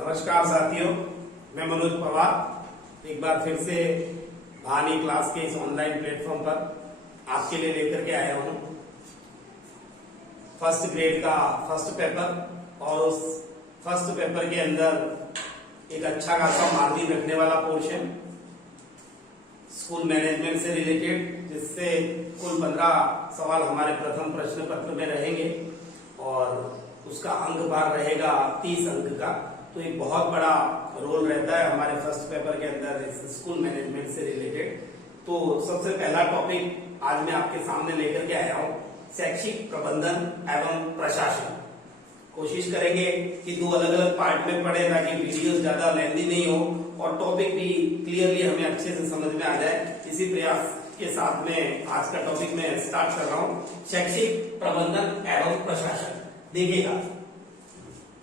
नमस्कार साथियों, मैं मनोज पवार एक बार फिर से भानी क्लास के इस ऑनलाइन प्लेटफॉर्म पर आपके लिए लेकर के आया हूं फर्स्ट ग्रेड का फर्स्ट पेपर। और उस फर्स्ट पेपर के अंदर एक अच्छा खासा मार्जिन रखने वाला पोर्शन स्कूल मैनेजमेंट से रिलेटेड, जिससे कुल 15 सवाल हमारे प्रथम प्रश्न पत्र में रहेंगे और उसका अंक भार रहेगा 30 अंक का। तो एक बहुत बड़ा रोल रहता है हमारे फर्स्ट पेपर के अंदर इस स्कूल मैनेजमेंट से रिलेटेड। तो सबसे पहला टॉपिक आज मैं आपके सामने लेकर के आया हूं, शैक्षिक प्रबंधन एवं प्रशासन। कोशिश करेंगे कि दो अलग अलग पार्ट में पढ़े ताकि वीडियो ज्यादा लेंथी नहीं हो और टॉपिक भी क्लियरली हमें अच्छे से समझ में आ जाए। इसी प्रयास के साथ में आज का टॉपिक मैं स्टार्ट कर रहा हूं, शैक्षिक प्रबंधन एवं प्रशासन। देखिएगा,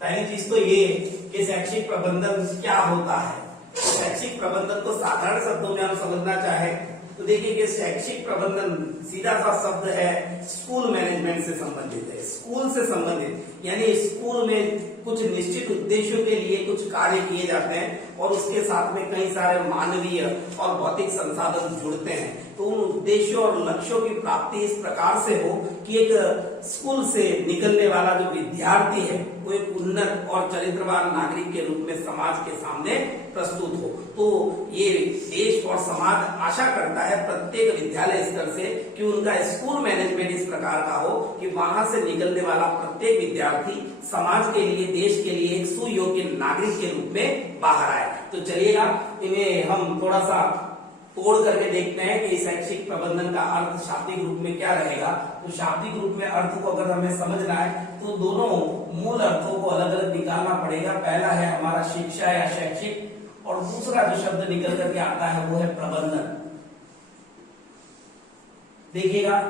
पहली चीज तो ये कि शैक्षिक प्रबंधन क्या होता है। शैक्षिक प्रबंधन को साधारण शब्दों में हम समझना चाहे तो देखिए कि शैक्षिक प्रबंधन सीधा सा शब्द है, स्कूल मैनेजमेंट से संबंधित है। स्कूल से संबंधित यानी स्कूल में कुछ निश्चित उद्देश्यों के लिए कुछ कार्य किए जाते हैं और उसके साथ में कई सारे मानवीय और भौतिक संसाधन जुड़ते हैं। तो उन उद्देश्यों और लक्ष्यों की प्राप्ति इस प्रकार से हो कि एक स्कूल से निकलने वाला जो विद्यार्थी है वो एक उन्नत और चरित्रवान नागरिक के रूप में समाज के सामने प्रस्तुत हो। तो ये देश और समाज आशा करता है प्रत्येक विद्यालय स्तर से कि उनका स्कूल मैनेजमेंट इस प्रकार का हो कि वहां से निकलने वाला प्रत्येक विद्यार्थी समाज के लिए, देश के लिए एक सुयोग्य नागरिक के रूप में बाहर आए। तो चलिएगा, इन्हें हम थोड़ा सा तोड़ करके देखते हैं कि शैक्षिक प्रबंधन का अर्थ शाब्दिक रूप में क्या रहेगा। तो शाब्दिक रूप में अर्थ को अगर हमें समझना है तो दोनों मूल अर्थों को अलग अलग निकालना पड़ेगा। पहला है हमारा शिक्षा या शैक्षिक और दूसरा जो शब्द निकल करके आता है वो है प्रबंधन। देखिएगा,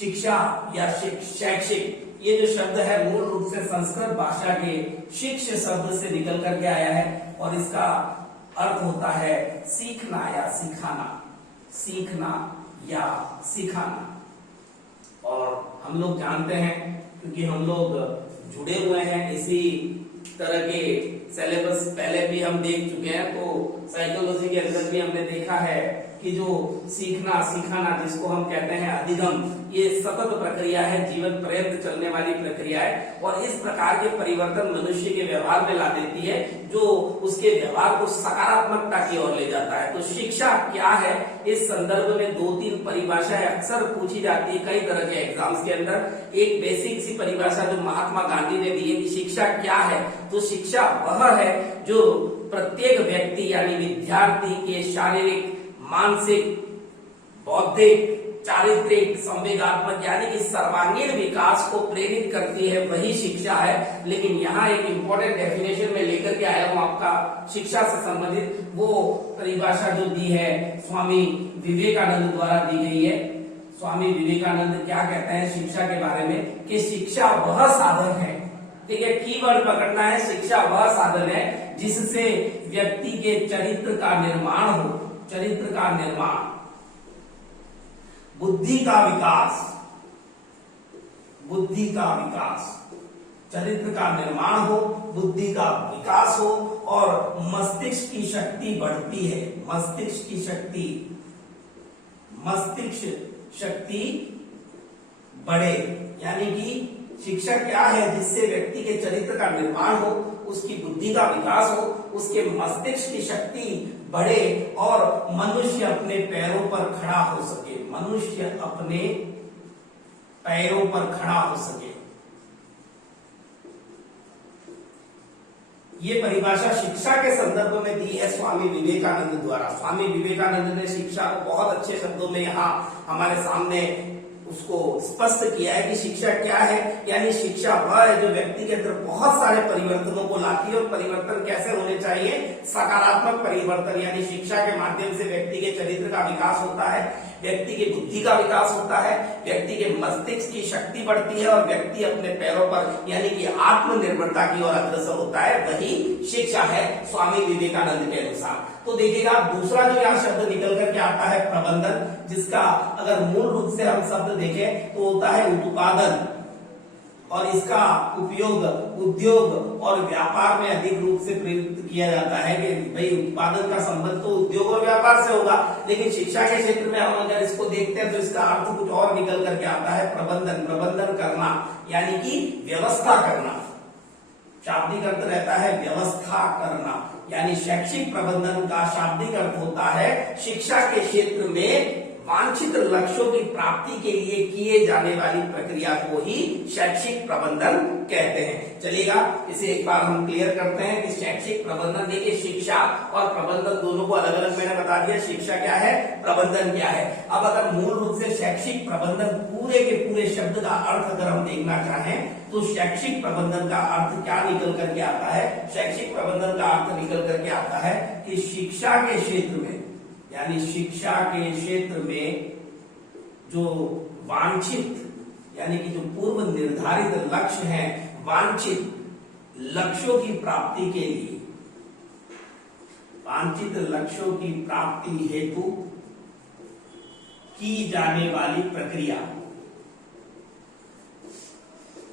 शिक्षा या शैक्षिक ये जो शब्द है मूल रूप से संस्कृत भाषा के शिक्ष शब्द से निकल करके आया है और इसका अर्थ होता है सीखना या सिखाना, सीखना या सिखाना। और हम लोग जानते हैं क्योंकि हम लोग जुड़े हुए हैं इसी तरह के सिलेबस पहले भी हम देख चुके हैं। तो साइकोलॉजी के अंदर भी हमने देखा है कि जो सीखना सिखाना जिसको हम कहते हैं अधिगम, ये सतत प्रक्रिया है, जीवन पर्यंत चलने वाली प्रक्रिया है और इस प्रकार के परिवर्तन मनुष्य के व्यवहार में ला देती है जो उसके व्यवहार को सकारात्मकता की ओर ले जाता है। तो शिक्षा क्या है, इस संदर्भ में 2-3 परिभाषाएं अक्सर पूछी जाती है कई तरह के एग्जाम्स के अंदर। एक बेसिक सी परिभाषा जो महात्मा गांधी ने दी है कि शिक्षा क्या है, तो शिक्षा वह है जो प्रत्येक व्यक्ति यानी विद्यार्थी के शारीरिक, मानसिक, बौद्धिक, चारित्रिक, संवेगात्मक यानी कि सर्वांगीण विकास को प्रेरित करती है, वही शिक्षा है। लेकिन यहाँ एक इंपॉर्टेंट डेफिनेशन में लेकर के आया हूँ आपका शिक्षा से संबंधित, वो परिभाषा जो दी है स्वामी विवेकानंद द्वारा दी गई है। स्वामी विवेकानंद क्या कहते हैं शिक्षा के बारे में कि शिक्षा वह साधन है, ठीक है, कीवर्ड पकड़ना है, शिक्षा वह साधन है जिससे व्यक्ति के चरित्र का निर्माण हो, चरित्र का निर्माण, बुद्धि का विकास, बुद्धि का विकास, चरित्र का निर्माण हो, बुद्धि का विकास हो और मस्तिष्क की शक्ति बढ़ती है। मस्तिष्क की शक्ति, मस्तिष्क शक्ति बढ़े यानी कि शिक्षा क्या है जिससे व्यक्ति के चरित्र का निर्माण हो, उसकी बुद्धि का विकास हो, उसके मस्तिष्क की शक्ति बढ़े और मनुष्य अपने पैरों पर खड़ा हो सके, मनुष्य अपने पैरों पर खड़ा हो सके। ये परिभाषा शिक्षा के संदर्भ में दी है स्वामी विवेकानंद द्वारा। स्वामी विवेकानंद ने शिक्षा को बहुत अच्छे शब्दों में यहाँ हमारे सामने उसको स्पष्ट किया है कि शिक्षा क्या है, यानी शिक्षा वह है जो व्यक्ति के अंदर बहुत सारे परिवर्तनों को लाती है। और परिवर्तन कैसे होने चाहिए, सकारात्मक परिवर्तन, यानी शिक्षा के माध्यम से व्यक्ति के चरित्र का विकास होता है, व्यक्ति की बुद्धि का विकास होता है, व्यक्ति के मस्तिष्क की शक्ति बढ़ती है और व्यक्ति अपने पैरों पर यानी कि आत्मनिर्भरता की ओर अग्रसर होता है, वही शिक्षा है स्वामी विवेकानंद के अनुसार। तो देखिएगा, दूसरा जो यहाँ शब्द निकल करके आता है प्रबंधन, जिसका अगर मूल रूप से हम शब्द देखें तो होता है उत्पादन और इसका उपयोग उद्योग और व्यापार में अधिक रूप से प्रयुक्त किया जाता है कि भाई उत्पादन का संबंध तो उद्योग और व्यापार से होगा, लेकिन शिक्षा के क्षेत्र में हम अगर इसको देखते हैं तो इसका अर्थ कुछ और निकल करके आता है प्रबंधन। प्रबंधन करना यानी कि व्यवस्था करना, शाब्दिक अर्थ रहता है व्यवस्था करना, यानी शैक्षिक प्रबंधन का शाब्दिक अर्थ होता है शिक्षा के क्षेत्र में वांछित लक्ष्यों की प्राप्ति के लिए किए जाने वाली प्रक्रिया को ही शैक्षिक प्रबंधन कहते हैं। चलिएगा इसे एक बार हम क्लियर करते हैं कि शैक्षिक प्रबंधन, देखिए शिक्षा और प्रबंधन दोनों को अलग अलग मैंने बता दिया, शिक्षा क्या है, प्रबंधन क्या है। अब अगर मूल रूप से शैक्षिक प्रबंधन पूरे के पूरे शब्द का अर्थ अगर हम देखना चाहें तो शैक्षिक प्रबंधन का अर्थ क्या निकल करके आता है, शैक्षिक प्रबंधन का अर्थ निकल करके आता है कि शिक्षा के क्षेत्र में, यानी शिक्षा के क्षेत्र में जो वांछित यानी कि जो पूर्व निर्धारित लक्ष्य हैं, वांछित लक्ष्यों की प्राप्ति के लिए, वांछित लक्ष्यों की प्राप्ति हेतु की जाने वाली प्रक्रिया,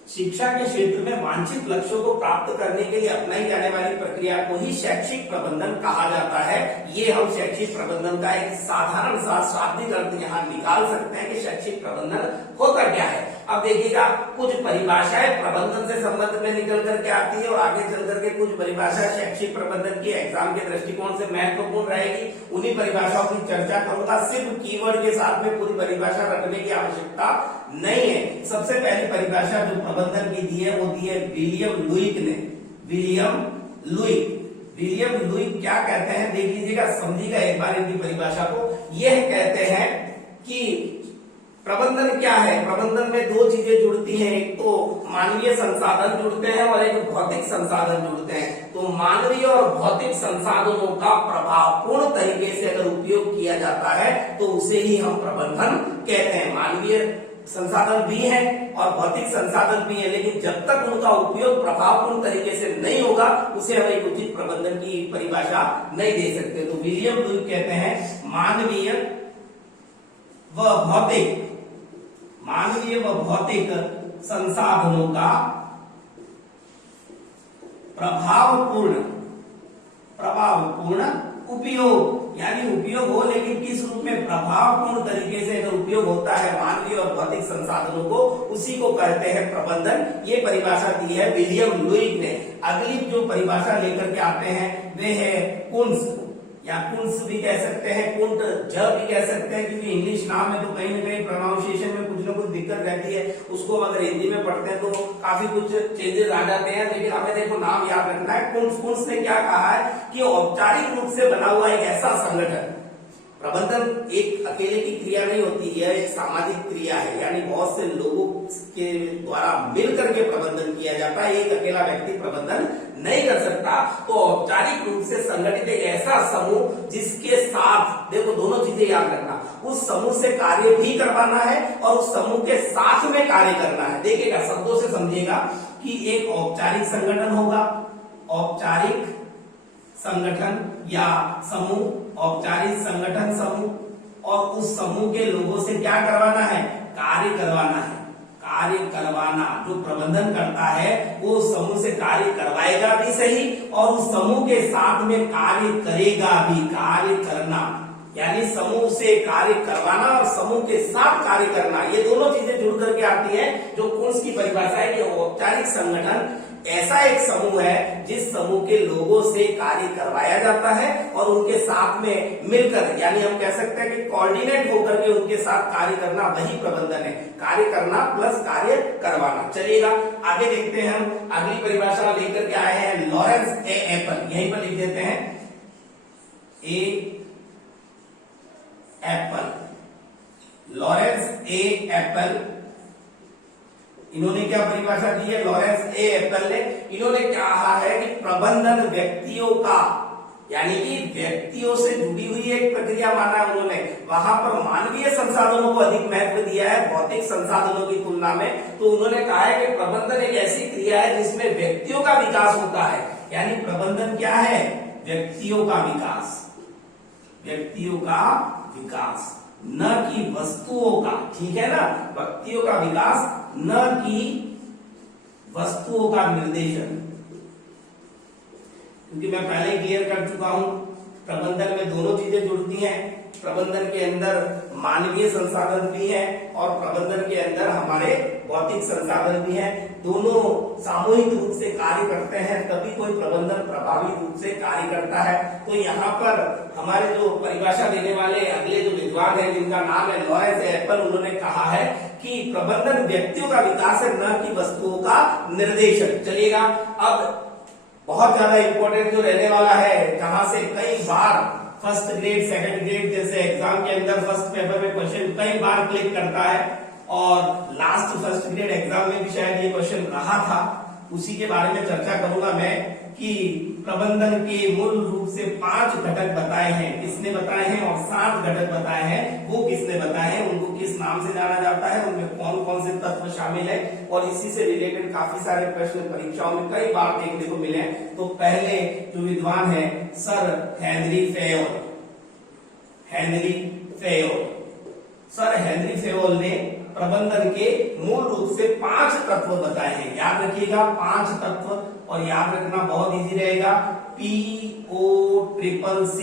शिक्षा के क्षेत्र में वांछित लक्ष्यों को प्राप्त करने के लिए अपनाई जाने वाली प्रक्रिया को ही शैक्षिक प्रबंधन कहा जाता है। ये हम शैक्षिक प्रबंधन का एक साधारण सा शाब्दिक अर्थ यहाँ निकाल सकते हैं कि शैक्षिक प्रबंधन होता क्या है। अब देखिएगा कुछ परिभाषाएं प्रबंधन से संबंध में निकल करके आती है और आगे चल करके कुछ परिभाषा शैक्षिक प्रबंधन की एग्जाम के दृष्टिकोण से महत्वपूर्ण रहेगी। उन्हीं परिभाषाओं की चर्चा करूंगा, सिर्फ कीवर्ड के साथ में पूरी परिभाषा रखने की आवश्यकता नहीं है। सबसे पहली परिभाषा जो प्रबंधन की दी है वो दी है विलियम लुईक ने। विलियम लुईक क्या कहते हैं देख लीजिएगा, समझिएगा एक बार इनकी परिभाषा को। यह कहते हैं कि प्रबंधन क्या है, प्रबंधन में दो चीजें जुड़ती हैं, एक तो मानवीय संसाधन जुड़ते हैं और एक भौतिक संसाधन जुड़ते हैं। तो मानवीय और भौतिक संसाधनों का प्रभावपूर्ण तरीके से अगर उपयोग किया जाता है तो उसे ही हम प्रबंधन कहते हैं। मानवीय संसाधन भी है और भौतिक संसाधन भी है, लेकिन जब तक उनका उपयोग प्रभावपूर्ण तरीके से नहीं होगा उसे हम एक उचित प्रबंधन की परिभाषा नहीं दे सकते। तो विलियम लुईक कहते हैं मानवीय व भौतिक संसाधनों का प्रभावपूर्ण उपयोग, यानी उपयोग हो लेकिन किस रूप में, प्रभावपूर्ण तरीके से अगर उपयोग होता है मानवीय और भौतिक संसाधनों को, उसी को कहते हैं प्रबंधन। ये परिभाषा दी है विलियम लुईक ने। अगली जो परिभाषा लेकर के आते हैं वे है कुंस, या कुंस भी कह सकते हैं, कुंट भी कह सकते हैं, क्योंकि इंग्लिश नाम है तो कहीं ना कहीं प्रोनाउंसिएशन में कुछ ना कुछ दिक्कत रहती है। उसको अगर हिंदी में पढ़ते हैं तो काफी कुछ चेंजेस आ जाते हैं, लेकिन हमें देखो नाम याद रखना है। कुंस ने क्या कहा है कि औपचारिक रूप से बना हुआ एक ऐसा संगठन, प्रबंधन एक अकेले की क्रिया नहीं होती है, एक सामाजिक क्रिया है, यानी बहुत से लोगों के द्वारा मिलकर के प्रबंधन किया जाता है। एक अकेला व्यक्ति प्रबंधन नहीं कर सकता। तो औपचारिक रूप से संगठित एक ऐसा समूह जिसके साथ, देखो दोनों चीजें याद रखना, उस समूह से कार्य भी करवाना है और उस समूह के साथ में कार्य करना है। देखिएगा शब्दों से समझिएगा कि एक औपचारिक संगठन होगा, औपचारिक संगठन या समूह, औपचारिक संगठन समूह, और उस समूह के लोगों से क्या करवाना है, कार्य करवाना है। कार्य करवाना, जो प्रबंधन करता है वो समूह से कार्य करवाएगा भी सही और उस समूह के साथ में कार्य करेगा भी। कार्य करना यानी समूह से कार्य करवाना और समूह के साथ कार्य करना, ये दोनों चीजें जुड़ करके आती है। जो कुंस की परिभाषा है कि औपचारिक संगठन ऐसा एक समूह है जिस समूह के लोगों से कार्य करवाया जाता है और उनके साथ में मिलकर, यानी हम कह सकते हैं कि कोऑर्डिनेट होकर के उनके साथ कार्य करना, वही प्रबंधन है। कार्य करना प्लस कार्य करवाना। चलिएगा आगे देखते हैं, हम अगली परिभाषा लेकर के आए हैं लॉरेंस ए एप्पल, यहीं पर लिख देते हैं लॉरेंस ए एप्पल। इन्होंने क्या परिभाषा दी है, लॉरेंस ए एप्पल ने, इन्होंने कहा है कि प्रबंधन व्यक्तियों का, यानी कि व्यक्तियों से जुड़ी हुई एक प्रक्रिया माना है उन्होंने। वहां पर मानवीय संसाधनों को अधिक महत्व दिया है भौतिक संसाधनों की तुलना में। तो उन्होंने कहा है कि प्रबंधन एक ऐसी क्रिया है जिसमें व्यक्तियों का विकास होता है। यानी प्रबंधन क्या है, व्यक्तियों का विकास, व्यक्तियों का विकास, न कि वस्तुओं का। ठीक है ना, व्यक्तियों का विकास न कि वस्तुओं का निर्देशन, क्योंकि मैं पहले क्लियर कर चुका हूं प्रबंधन में दोनों चीजें जुड़ती हैं। प्रबंधन के अंदर मानवीय संसाधन भी है और प्रबंधन के अंदर हमारे भौतिक संसाधन भी है। दोनों सामूहिक रूप से कार्य करते हैं तभी कोई प्रबंधन प्रभावी रूप से कार्य करता है। तो यहाँ पर हमारे जो परिभाषा देने वाले अगले जो विद्वान है जिनका नाम है लॉरेंस एप्पल, उन्होंने कहा है कि प्रबंधन व्यक्तियों का विकास है, न कि वस्तुओं का निर्देशन। चलिएगा, अब बहुत ज्यादा इंपॉर्टेंट जो रहने वाला है, जहां से कई बार फर्स्ट ग्रेड सेकंड ग्रेड जैसे एग्जाम के अंदर फर्स्ट पेपर में क्वेश्चन कई बार क्लिक करता है और लास्ट फर्स्ट ग्रेड एग्जाम में भी शायद ये क्वेश्चन रहा था, उसी के बारे में चर्चा करूंगा मैं कि प्रबंधन के मूल रूप से 5 घटक बताए हैं। किसने बताए हैं? और 7 घटक बताए हैं, वो किसने बताए हैं, उनको किस नाम से जाना जाता है, उनमें कौन कौन से तत्व शामिल है, और इसी से रिलेटेड काफी सारे प्रश्न परीक्षाओं में कई बार देखने को मिले हैं। तो पहले जो विद्वान है sir Henry Fayol, Henry Fayol, sir Henry Fayol ने प्रबंधन के मूल रूप से 5 तत्व बताए हैं। याद रखिएगा 5 तत्व, और याद रखना बहुत इजी रहेगा, POCCC,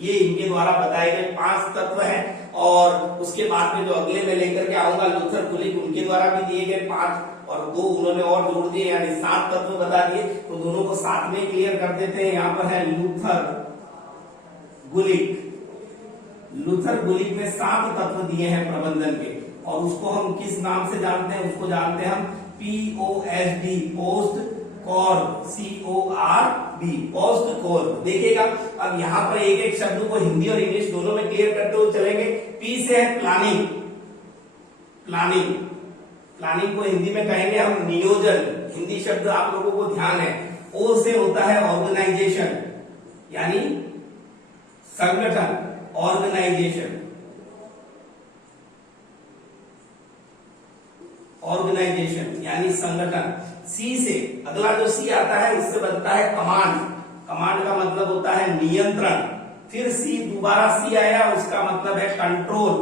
ये इनके द्वारा बताए गए 5 तत्व हैं। और उसके बाद में जो अगले में लेकर के आऊंगा लूथर गुलिक, उनके द्वारा भी दिए गए 5 और 2 उन्होंने और जोड़ दिए, यानी 7 तत्व बता दिए। तो दोनों को साथ में क्लियर कर देते हैं। यहाँ पर है लूथर गुलिक, लूथर गुलिक ने 7 तत्व दिए हैं प्रबंधन के, और उसको हम किस नाम से जानते हैं? उसको जानते हैं हम POSD, पोस्ट कॉर्ब, CORB, पोस्ट कॉर्ब। देखिएगा, अब यहाँ पर एक एक शब्द को हिंदी और इंग्लिश दोनों में क्लियर करते हुए चलेंगे। P से है प्लानिंग, प्लानिंग, प्लानिंग को हिंदी में कहेंगे हम नियोजन, हिंदी शब्द आप लोगों को ध्यान है। O से होता है ऑर्गेनाइजेशन, यानी संगठन, ऑर्गेनाइजेशन, ऑर्गेनाइजेशन यानी संगठन। सी से अगला जो सी आता है उससे बनता है कमांड, कमांड का मतलब होता है नियंत्रण। फिर सी, दोबारा सी आया, उसका मतलब है कंट्रोल,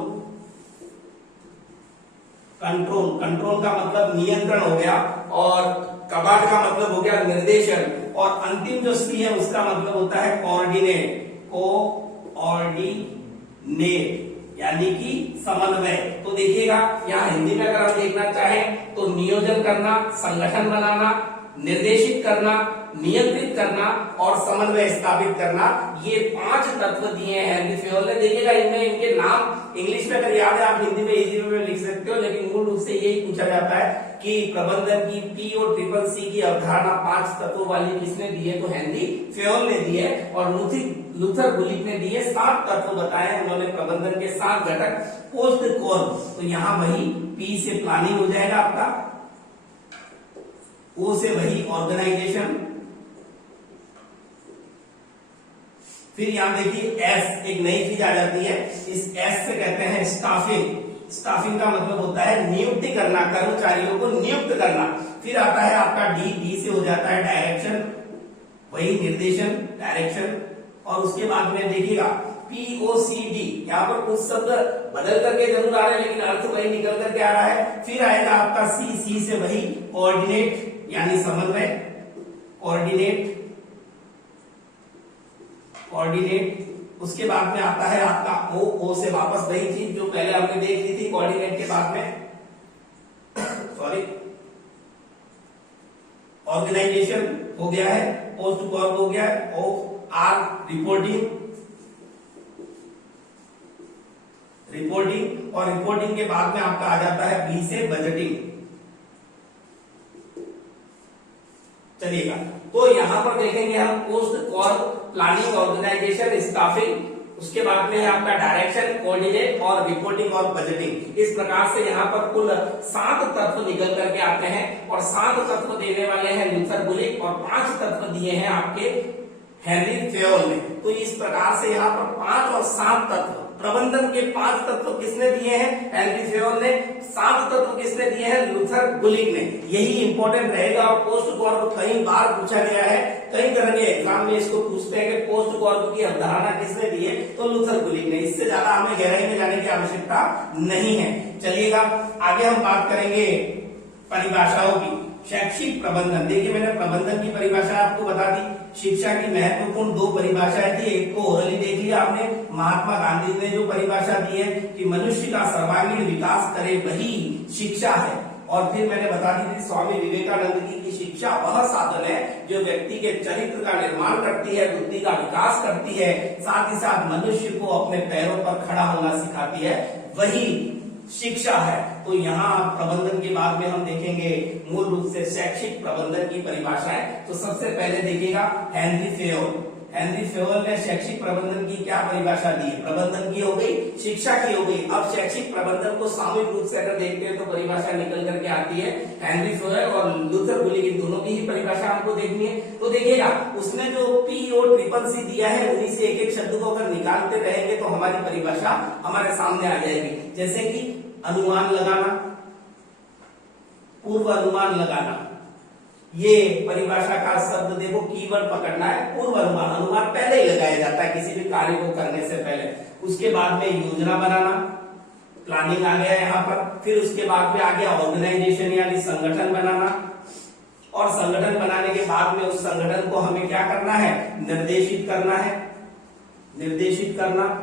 कंट्रोल, कंट्रोल का मतलब नियंत्रण हो गया, और कमांड का मतलब हो गया निर्देशन, और अंतिम जो सी है उसका मतलब होता है कोऑर्डिनेट, कोऑर्डिनेट यानी कि समन्वय। तो देखिएगा यहाँ हिंदी में अगर हम देखना चाहें तो नियोजन करना, संगठन बनाना, निर्देशित करना, नियंत्रित करना और समन्वय स्थापित करना, ये 5 तत्व दिए हैं हेनरी फेयोल ने। देखिएगा इनमें इनके नाम इंग्लिश में अगर याद है आप हिंदी में इजी में लिख सकते हो, लेकिन मूल रूप से यही पूछा जाता है कि प्रबंधन की P और CCC की अवधारणा 5 तत्वों वाली किसने दी है? तो हेनरी फेयोल ने दी है। और लूथर गुलिक ने दिए 7 तत्व बताए हैं उन्होंने प्रबंधन के 7 घटक। पोस्ट कॉर्ब, तो यहाँ वही P से प्लानिंग हो जाएगा आपका, O से वही ऑर्गेनाइजेशन, फिर यहां देखिए S, एक नई चीज आ जाती है, इस S से कहते हैं स्टाफिंग। स्टाफिंग का मतलब होता है नियुक्ति करना, कर्मचारियों को नियुक्त करना। फिर आता है आपका D से हो जाता है डायरेक्शन, वही निर्देशन, डायरेक्शन। और उसके बाद में देखिएगा POCD, यहाँ पर कुछ शब्द बदल करके जरूर आ रहे हैं लेकिन अर्थ वही निकल करके आ रहा है। फिर आएगा आपका C से वही कोऑर्डिनेट यानी समन्वय, कोऑर्डिनेट, कोऑर्डिनेट। उसके बाद में आता है आपका O से वापस वही चीज जो पहले हमने देख ली थी कोऑर्डिनेट के बाद में, सॉरी, ऑर्गेनाइजेशन हो गया है, पोस्ट कॉर्ब हो गया है, R रिपोर्टिंग, रिपोर्टिंग, और रिपोर्टिंग के बाद में आपका आ जाता है B से बजटिंग। चलिएगा, तो यहां पर देखेंगे हम पोस्ट कॉर्ब, प्लानिंग, ऑर्गेनाइजेशन, स्टाफिंग, उसके बाद में है आपका डायरेक्शन, कोऑर्डिनेट और रिपोर्टिंग और बजटिंग। इस प्रकार से यहाँ पर कुल 7 तत्व निकल करके आते हैं, और 7 तत्व देने वाले हैं लूथर गुलिक, और 5 तत्व दिए हैं आपके हेनरी फेयोल ने। तो इस प्रकार से यहाँ पर 5 और 7 तत्व, प्रबंधन के 5 तत्व किसने दिए हैं? हेनरी फेयोल ने। 7 तत्व किसने दिए हैं? लूथर गुलिक ने। यही इंपॉर्टेंट रहेगा, और पोस्ट कॉर्ब कई बार पूछा गया है, कई तरह के एग्जाम में इसको पूछते हैं कि पोस्ट कॉर्ब की अवधारणा किसने दी है? तो लूथर गुलिक ने। इससे ज्यादा हमें गहराई में जाने की आवश्यकता नहीं है। चलिएगा, आगे हम बात करेंगे परिभाषाओं की। शैक्षिक प्रबंधन, देखिए मैंने प्रबंधन की परिभाषा आपको बता दी। शिक्षा की महत्वपूर्ण दो परिभाषाएं थी, एक को ओरली देख लिया आपने, महात्मा गांधी ने जो परिभाषा दी है कि मनुष्य का सर्वांगीण विकास करे वही शिक्षा है, और फिर मैंने बता दी थी स्वामी विवेकानंद की कि शिक्षा वह साधन है जो व्यक्ति के चरित्र का निर्माण करती है, बुद्धि का विकास करती है, साथ ही साथ मनुष्य को अपने पैरों पर खड़ा होना सिखाती है, वही शिक्षा है। तो यहाँ प्रबंधन के बाद में हम देखेंगे मूल रूप से शैक्षिक प्रबंधन की परिभाषाएं। तो सबसे पहले देखिएगा हेनरी फेयोल। हेनरी फेयोल ने शैक्षिक प्रबंधन की क्या परिभाषा दी? प्रबंधन की हो गई, शिक्षा की हो गई। अब शैक्षिक प्रबंधन को सामूहिक रूप से अगर देखते हैं तो परिभाषा निकल करके आती है हेनरी फेयोल और लूथर गुलिक, इन दोनों की ही परिभाषा हमको देखनी है। तो देखिएगा उसने जो POCCC दिया है उन्हीं से एक एक शब्द को अगर निकालते रहेंगे तो हमारी परिभाषा हमारे सामने आ जाएगी। जैसे कि अनुमान लगाना, पूर्व अनुमान लगाना, ये परिभाषा का शब्द देखो, कीवर्ड पकड़ना है पूर्व अनुमान। अनुमान पहले ही लगाया जाता है किसी भी कार्य को करने से पहले। उसके बाद में योजना बनाना, प्लानिंग आ गया यहाँ पर। फिर उसके बाद में आ गया ऑर्गेनाइजेशन यानी संगठन बनाना, और संगठन बनाने के बाद में उस संगठन को हमें क्या करना है? निर्देशित करना है, निर्देशित करना,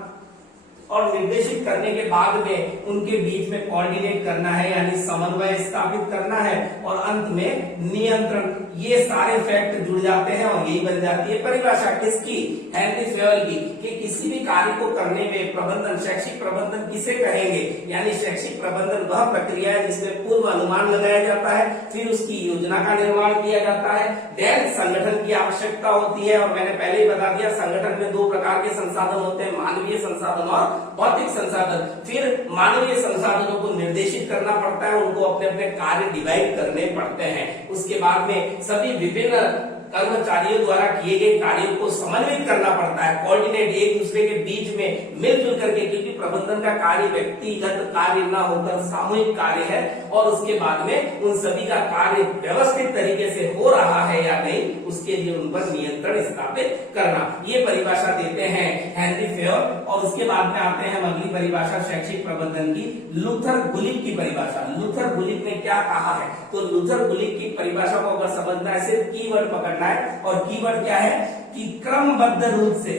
और निर्देशित करने के बाद में उनके बीच में कोऑर्डिनेट करना है यानी समन्वय स्थापित करना है, और अंत में नियंत्रण। ये सारे फैक्ट जुड़ जाते हैं और यही बन जाती है परिभाषा किसकी? हेनरी फेयोल की, कि किसी भी कार्य को करने में प्रबंधन, शैक्षिक प्रबंधन किसे कहेंगे? यानी शैक्षिक प्रबंधन वह प्रक्रिया है जिसमें पूर्व अनुमान लगाया जाता है, फिर उसकी योजना का निर्माण किया जाता है, देन संगठन की आवश्यकता होती है। और मैंने पहले ही बता दिया संगठन में दो प्रकार के संसाधन होते हैं, मानवीय संसाधन और भौतिक संसाधन। फिर मानवीय संसाधनों को निर्देशित करना पड़ता है, उनको अपने अपने कार्य डिवाइड करने पड़ते हैं। उसके बाद में सभी विभिन्न कर्मचारियों द्वारा किए गए कार्यों को समन्वित करना पड़ता है, कोऑर्डिनेट, एक दूसरे के बीच में मिलजुल करके, क्योंकि प्रबंधन का कार्य व्यक्तिगत कार्य न होकर सामूहिक कार्य है। और उसके बाद में उन सभी का कार्य व्यवस्थित तरीके से हो रहा है या नहीं, उसके लिए उन पर नियंत्रण स्थापित करना, ये परिभाषा देते हैं हेनरी फेयोल। और उसके बाद में आते हैं हम अगली परिभाषा शैक्षिक प्रबंधन की, लूथर गुलिक की परिभाषा। लूथर गुलिक ने क्या कहा है? तो लूथर गुलिक की परिभाषा को अगर समझना है सिर्फ कीवर्ड पकड़ना है, और कीवर्ड क्या है? कि क्रमबद्ध रूप से,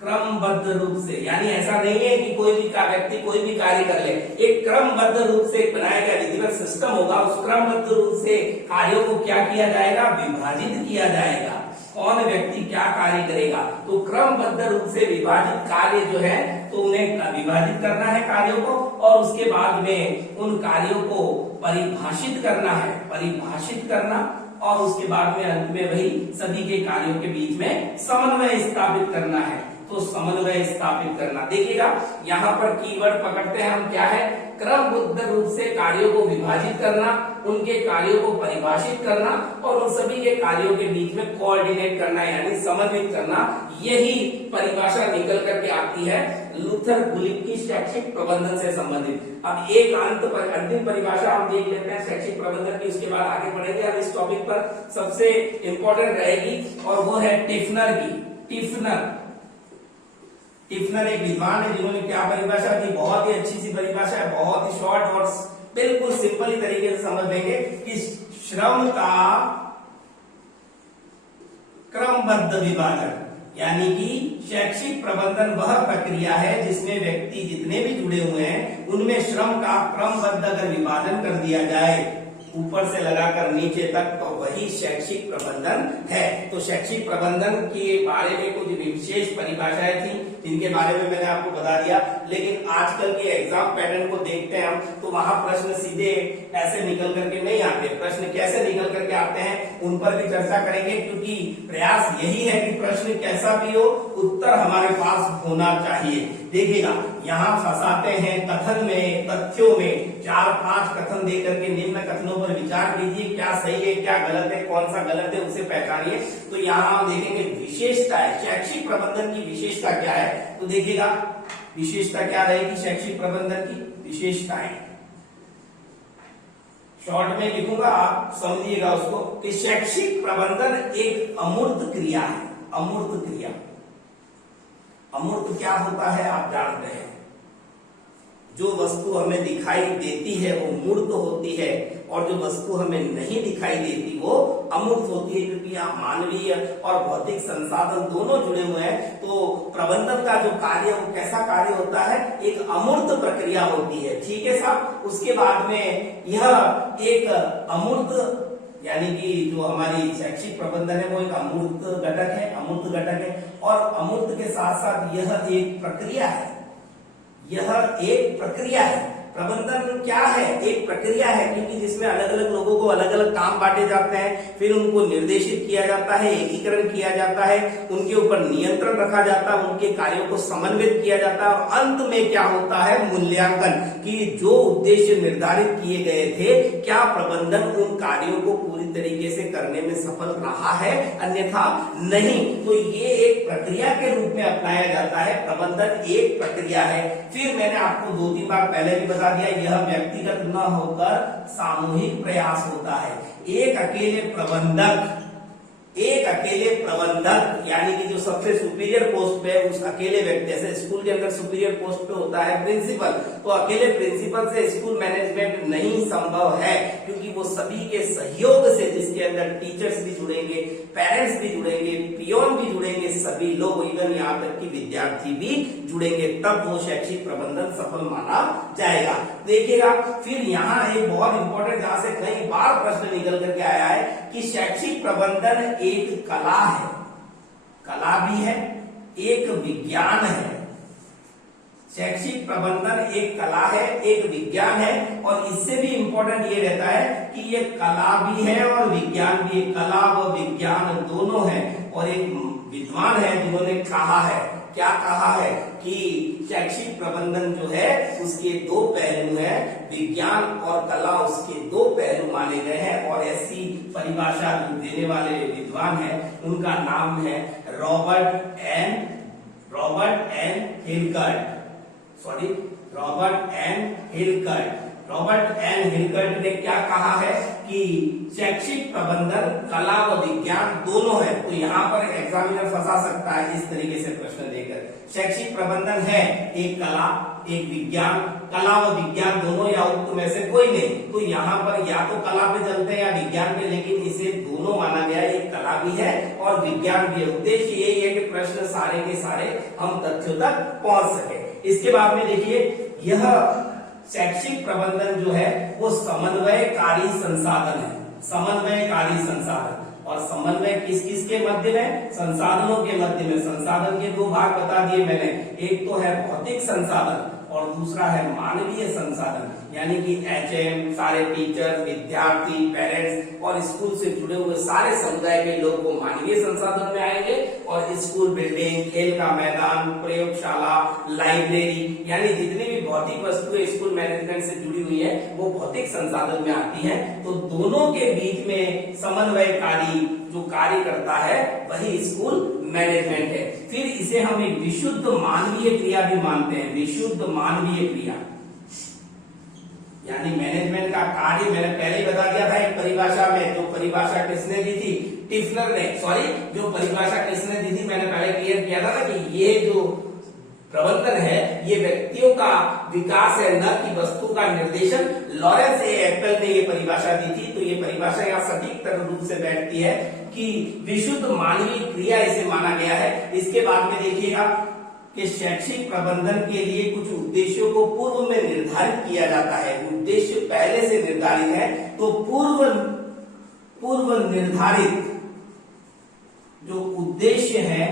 क्रमबद्ध रूप से, यानी ऐसा नहीं है कि कोई भी व्यक्ति कोई भी कार्य कर ले, एक क्रमबद्ध रूप से बनाया गया विधिवत सिस्टम होगा, उस क्रमबद्ध रूप से कार्यों को क्या किया जाएगा? विभाजित किया जाएगा। कौन व्यक्ति क्या कार्य करेगा? तो क्रमबद्ध रूप से विभाजित कार्य जो है तो उन्हें विभाजित करना है कार्यों को, और उसके बाद में उन कार्यों को परिभाषित करना है, परिभाषित करना, और उसके बाद में अंत में वही सभी के कार्यों के बीच में समन्वय स्थापित करना है। तो समन्वय स्थापित करना, देखिएगा यहाँ पर कीवर्ड पकड़ते हैं हम, क्या है? क्रमबद्ध रूप से कार्यों को विभाजित करना, उनके कार्यों को परिभाषित करना, और उन सभी के कार्यों के बीच में कोऑर्डिनेट करना यानी समन्वित करना, यही परिभाषा निकल करके आती है लूथर गुलिक की शैक्षिक प्रबंधन से संबंधित। अब एक अंतिम परिभाषा हम देख लेते हैं शैक्षिक प्रबंधन की, उसके बाद आगे बढ़ेंगे। अब इस टॉपिक पर सबसे इंपॉर्टेंट रहेगी और वो है टिफनर की। टिफनर एक विद्वान है जिन्होंने क्या परिभाषा दी? बहुत ही अच्छी सी परिभाषा है, बहुत ही शॉर्ट और बिल्कुल सिंपल ही तरीके से समझ लेंगे कि श्रम का क्रमबद्ध विभाजन, यानी कि शैक्षिक प्रबंधन वह प्रक्रिया है जिसमें व्यक्ति जितने भी जुड़े हुए हैं उनमें श्रम का क्रमबद्ध अगर विभाजन कर दिया जाए ऊपर से लगाकर नीचे तक, तो वही शैक्षिक प्रबंधन है। तो शैक्षिक प्रबंधन के बारे में कुछ विशेष परिभाषाएं थी जिनके बारे में मैंने आपको बता दिया, लेकिन आजकल के एग्जाम पैटर्न को देखते हैं हम तो वहां प्रश्न सीधे ऐसे निकल करके नहीं आते। प्रश्न कैसे निकल करके आते हैं उन पर भी चर्चा करेंगे, क्योंकि प्रयास यही है कि प्रश्न कैसा भी हो उत्तर हमारे पास होना चाहिए। देखिएगा यहाँ फंसाते हैं कथन में, तथ्यों में 4-5 कथन दे करके निम्न कथनों पर विचार कीजिए, क्या सही है क्या गलत है, कौन सा गलत है उसे पहचानिए। तो यहाँ हम देखेंगे विशेषता है शैक्षिक प्रबंधन की, विशेषता क्या है? तो देखिएगा विशेषता क्या रहेगी शैक्षिक प्रबंधन की? विशेषताएं शॉर्ट में लिखूंगा, आप समझिएगा उसको कि शैक्षिक प्रबंधन एक अमूर्त क्रिया है। अमूर्त क्रिया, अमूर्त क्या होता है आप जानते हैं? जो वस्तु हमें दिखाई देती है वो मूर्त होती है, और जो वस्तु हमें नहीं दिखाई देती वो अमूर्त होती है, क्योंकि यहाँ मानवीय और भौतिक संसाधन दोनों जुड़े हुए हैं। तो प्रबंधन का जो कार्य वो कैसा कार्य होता है, एक अमूर्त प्रक्रिया होती है। ठीक है साहब। उसके बाद में यह एक अमूर्त यानी कि जो हमारी शैक्षिक प्रबंधन है वो एक अमूर्त घटक है और अमूर्त के साथ साथ यह एक प्रक्रिया है। प्रबंधन क्या है, एक प्रक्रिया है, क्योंकि जिसमें अलग अलग लोगों को अलग अलग काम बांटे जाते हैं, फिर उनको निर्देशित किया जाता है, एकीकरण किया जाता है, उनके ऊपर नियंत्रण रखा जाता है, उनके कार्यों को समन्वित किया जाता है और अंत में क्या होता है, मूल्यांकन, कि जो उद्देश्य निर्धारित किए गए थे क्या प्रबंधन उन कार्यों को पूरी तरीके से करने में सफल रहा है, अन्यथा नहीं। तो ये एक प्रक्रिया के रूप में अपनाया जाता है। प्रबंधन एक प्रक्रिया है। फिर मैंने आपको 2-3 बार पहले भी बता दिया, यह व्यक्तिगत न होकर सामूहिक प्रयास होता है। एक अकेले प्रबंधक यानी कि जो सबसे सुपीरियर पोस्ट पे उस अकेले व्यक्ति, जैसे स्कूल के अंदर सुपीरियर पोस्ट पे होता है प्रिंसिपल, तो अकेले प्रिंसिपल से स्कूल मैनेजमेंट नहीं संभव है, क्योंकि वो सभी के सहयोग से, जिसके अंदर टीचर्स भी जुड़ेंगे, पेरेंट्स भी जुड़ेंगे, पियोन भी जुड़ेंगे, सभी लोग, इवन यहाँ तक कि विद्यार्थी भी जुड़ेंगे, तब वो शैक्षिक प्रबंधन सफल माना जाएगा। देखिएगा फिर यहाँ एक बहुत इंपॉर्टेंट, जहां से कई बार प्रश्न निकल करके आया है कि शैक्षिक प्रबंधन एक कला है, कला भी है, एक विज्ञान है। शैक्षिक प्रबंधन एक कला है, एक विज्ञान है, और इससे भी इंपॉर्टेंट ये रहता है कि ये कला भी है और विज्ञान भी है। कला व विज्ञान दोनों है। और एक विद्वान है जिन्होंने कहा है, क्या कहा है, कि शैक्षिक प्रबंधन जो है उसके 2 पहलू हैं, विज्ञान और कला उसके 2 पहलू माने गए हैं। और ऐसी परिभाषा देने वाले विद्वान हैं, उनका नाम है रॉबर्ट एन हिलकर्ट ने क्या कहा है कि शैक्षिक प्रबंधन कला व विज्ञान दोनों है। तो यहाँ पर एग्जामिनर फंसा सकता है इस तरीके से प्रश्न देकर। शैक्षिक प्रबंधन है एक कला, एक विज्ञान, कला व विज्ञान दोनों या उक्त में से कोई नहीं। तो यहाँ पर या तो कला पे चलते हैं या विज्ञान पे, लेकिन इसे दोनों माना गया, एक कला भी है और विज्ञान भी है। उद्देश्य यही है कि प्रश्न सारे के सारे हम तथ्यों तक पहुंच सके। इसके बाद में देखिए, यह शैक्षिक प्रबंधन जो है वो समन्वयकारी संसाधन है, समन्वयकारी संसाधन। और समन्वय किस किस के मध्य में, संसाधनों के मध्य में। संसाधन के 2 भाग बता दिए मैंने, एक तो है भौतिक संसाधन और दूसरा है मानवीय संसाधन, यानी कि HM, सारे टीचर, विद्यार्थी, पेरेंट्स और स्कूल से जुड़े हुए सारे समुदाय के लोग वो मानवीय संसाधन में आएंगे, और स्कूल बिल्डिंग, खेल का मैदान, प्रयोगशाला, लाइब्रेरी, यानी जितनी भी भौतिक वस्तुएं स्कूल मैनेजमेंट से जुड़ी हुई है वो भौतिक संसाधन में आती हैं। तो दोनों के बीच में समन्वयकारी जो कार्य करता है वही स्कूल मैनेजमेंट है। फिर इसे हम एक विशुद्ध मानवीय क्रिया भी मानते हैं, विशुद्ध मानवीय क्रिया, यानी मैनेजमेंट का कार्य मैंने पहले ही बता दिया था एक परिभाषा में। जो परिभाषा किसने दी थी, टिफनर ने, जो परिभाषा किसने दी थी मैंने पहले क्लियर किया था ना, कि ये जो प्रबंधन है ये व्यक्तियों का विकास है, न कि वस्तु का निर्देशन। लॉरेंस ए एप्पल ने ये परिभाषा दी थी। तो ये परिभाषा यहाँ सटीक रूप से बैठती है कि विशुद्ध मानवीय क्रिया इसे माना गया है। इसके बाद में देखिएगा कि शैक्षिक प्रबंधन के लिए कुछ उद्देश्यों को पूर्व में निर्धारित किया जाता है। उद्देश्य पहले से निर्धारित है, तो पूर्व निर्धारित जो उद्देश्य है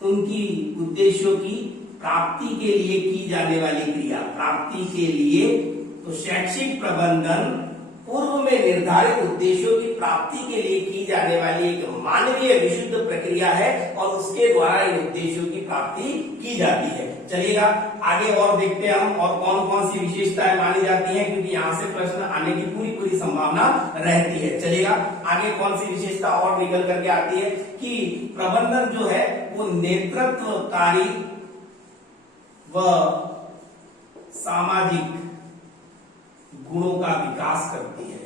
उनकी उद्देश्यों की प्राप्ति के लिए की जाने वाली क्रिया, प्राप्ति के लिए। तो शैक्षिक प्रबंधन पूर्व में निर्धारित उद्देश्यों की प्राप्ति के लिए की जाने वाली एक मानवीय विशुद्ध प्रक्रिया है और उसके द्वारा इन उद्देश्यों की प्राप्ति की जाती है। चलिएगा आगे और देखते हैं हम और कौन कौन सी विशेषताएं मानी जाती हैं, क्योंकि यहाँ से प्रश्न आने की पूरी संभावना रहती है। चलिएगा आगे कौन सी विशेषता और निकल करके आती है कि प्रबंधन जो है वो नेतृत्वकारी व सामाजिक गुणों का विकास करती है।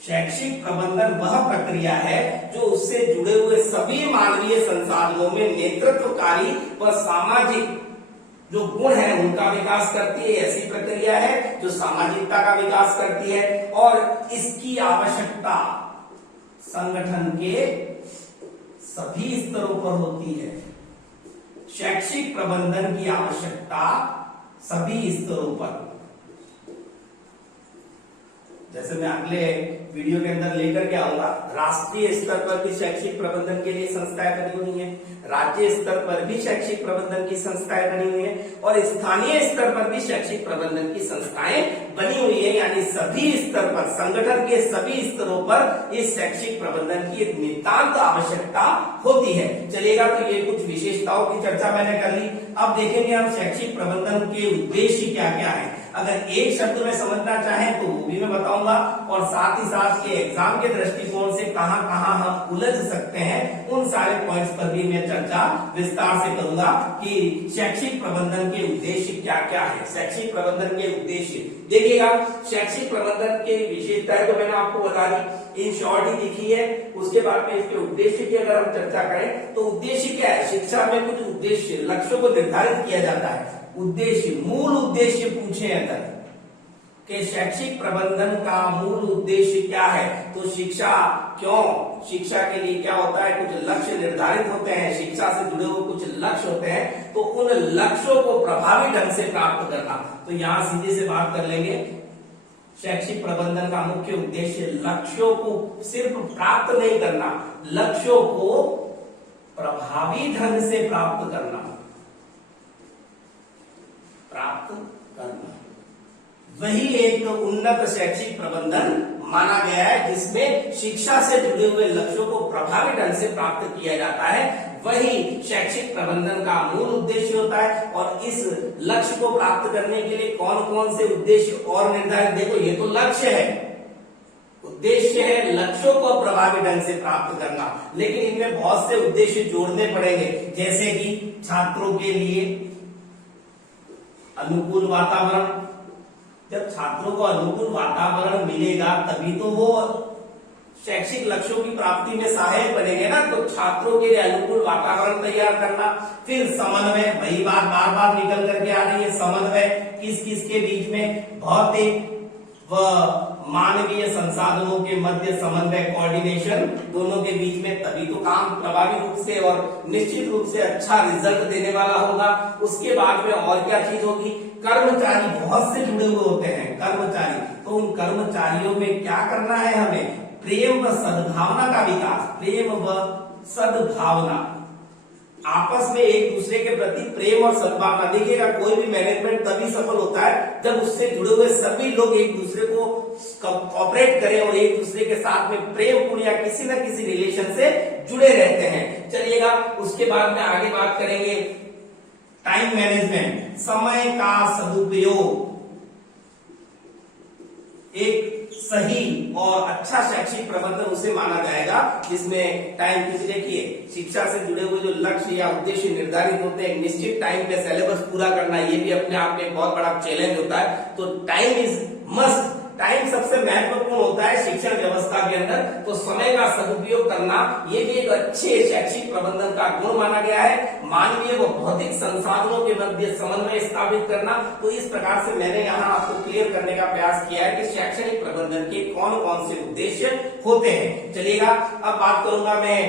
शैक्षिक प्रबंधन वह प्रक्रिया है जो उससे जुड़े हुए सभी मानवीय संसाधनों में नेतृत्वकारी व सामाजिक जो गुण है उनका विकास करती है, ऐसी प्रक्रिया है जो सामाजिकता का विकास करती है। और इसकी आवश्यकता संगठन के सभी स्तरों पर होती है। शैक्षिक प्रबंधन की आवश्यकता सभी स्तरों पर, जैसे मैं अगले वीडियो के अंदर लेकर के आऊंगा, राष्ट्रीय स्तर पर भी शैक्षिक प्रबंधन के लिए संस्थाएं बनी हुई हैं, राज्य स्तर पर भी शैक्षिक प्रबंधन की संस्थाएं बनी हुई हैं और स्थानीय स्तर पर भी शैक्षिक प्रबंधन की संस्थाएं बनी हुई है। यानी सभी स्तर पर, संगठन के सभी स्तरों पर इस शैक्षिक प्रबंधन की नितांत आवश्यकता होती है। चलेगा, तो ये कुछ विशेषताओं की चर्चा मैंने कर ली। अब देखेंगे हम शैक्षिक प्रबंधन के उद्देश्य क्या क्या है। अगर एक शब्द में समझना चाहें तो वो भी मैं बताऊंगा, और साथ ही साथ के एग्जाम के दृष्टिकोण से कहां कहां हम उलझ सकते हैं उन सारे पॉइंट्स पर भी मैं चर्चा विस्तार से करूंगा कि शैक्षिक प्रबंधन के उद्देश्य क्या क्या है। शैक्षिक प्रबंधन के उद्देश्य देखिएगा, शैक्षिक प्रबंधन के विशेषताएं तो मैंने आपको बता दी, इन शॉर्ट ही लिखी है। उसके बाद में इसके उद्देश्य की अगर हम चर्चा करें तो उद्देश्य क्या है, शिक्षा में कुछ उद्देश्य, लक्ष्यों को निर्धारित किया जाता है। उद्देश्य, मूल उद्देश्य पूछे अगर कि शैक्षिक प्रबंधन का मूल उद्देश्य क्या है, तो शिक्षा क्यों, शिक्षा के लिए क्या होता है, कुछ लक्ष्य निर्धारित होते हैं, शिक्षा से जुड़े हुए कुछ लक्ष्य होते हैं, तो उन लक्ष्यों को प्रभावी ढंग से प्राप्त करना। तो यहां सीधे से बात कर लेंगे, शैक्षिक प्रबंधन का मुख्य उद्देश्य लक्ष्यों को सिर्फ प्राप्त नहीं करना, लक्ष्यों को प्रभावी ढंग से प्राप्त करना, वही एक उन्नत शैक्षिक प्रबंधन माना गया है, जिसमें शिक्षा से जुड़े हुए लक्ष्यों को प्रभावी ढंग से प्राप्त किया जाता है। वही शैक्षिक प्रबंधन का मूल उद्देश्य होता है। और इस लक्ष्य को प्राप्त करने के लिए कौन कौन से उद्देश्य और निर्धारित, देखो ये तो लक्ष्य है, उद्देश्य है लक्ष्यों को प्रभावी ढंग से प्राप्त करना, लेकिन इनमें बहुत से उद्देश्य जोड़ने पड़ेंगे, जैसे कि छात्रों के लिए अनुकूल वातावरण। जब छात्रों को अनुकूल वातावरण मिलेगा तभी तो वो शैक्षिक लक्ष्यों की प्राप्ति में सहायक बनेंगे ना। तो छात्रों के लिए अनुकूल वातावरण तैयार करना। फिर समन्वय, वही बात बार बार निकल करके आ रही है, समन्वय किस किस के बीच में, भौतिक व मानवीय संसाधनों के मध्य समन्वय, कोऑर्डिनेशन दोनों के बीच में, तभी तो काम प्रभावी रूप से और निश्चित रूप से अच्छा रिजल्ट देने वाला होगा। उसके बाद में और क्या चीज होगी, कर्मचारी बहुत से जुड़े हुए होते हैं, कर्मचारी, तो उन कर्मचारियों में क्या करना है हमें, प्रेम व सद्भावना का विकास, प्रेम व सद्भावना, आपस में एक दूसरे के प्रति प्रेम और सद्भावना। देखिएगा, कोई भी मैनेजमेंट तभी सफल होता है जब उससे जुड़े हुए सभी लोग एक दूसरे को कॉपरेट करें और एक दूसरे के साथ में प्रेम पूर्ण या किसी न किसी रिलेशन से जुड़े रहते हैं। चलिएगा, उसके बाद में आगे बात करेंगे टाइम मैनेजमेंट, समय का सदुपयोग। एक सही और अच्छा शैक्षिक प्रबंधन उसे माना जाएगा जिसमें टाइम की, देखिए शिक्षा से जुड़े हुए जो लक्ष्य या उद्देश्य निर्धारित होते हैं, निश्चित टाइम में सिलेबस पूरा करना, ये भी अपने आप में एक बहुत बड़ा चैलेंज होता है। तो टाइम इज मस्ट, टाइम सबसे महत्वपूर्ण होता है शिक्षण व्यवस्था के अंदर। तो समय का सदुपयोग करना, ये भी एक अच्छे शैक्षिक प्रबंधन का गुण माना गया है। मानवीय व भौतिक संसाधनों के मध्य समन्वय स्थापित करना। तो इस प्रकार से मैंने यहाँ आपको क्लियर करने का प्रयास किया है कि शैक्षणिक प्रबंधन के कौन कौन से उद्देश्य होते हैं। चलिएगा, अब बात करूंगा मैं,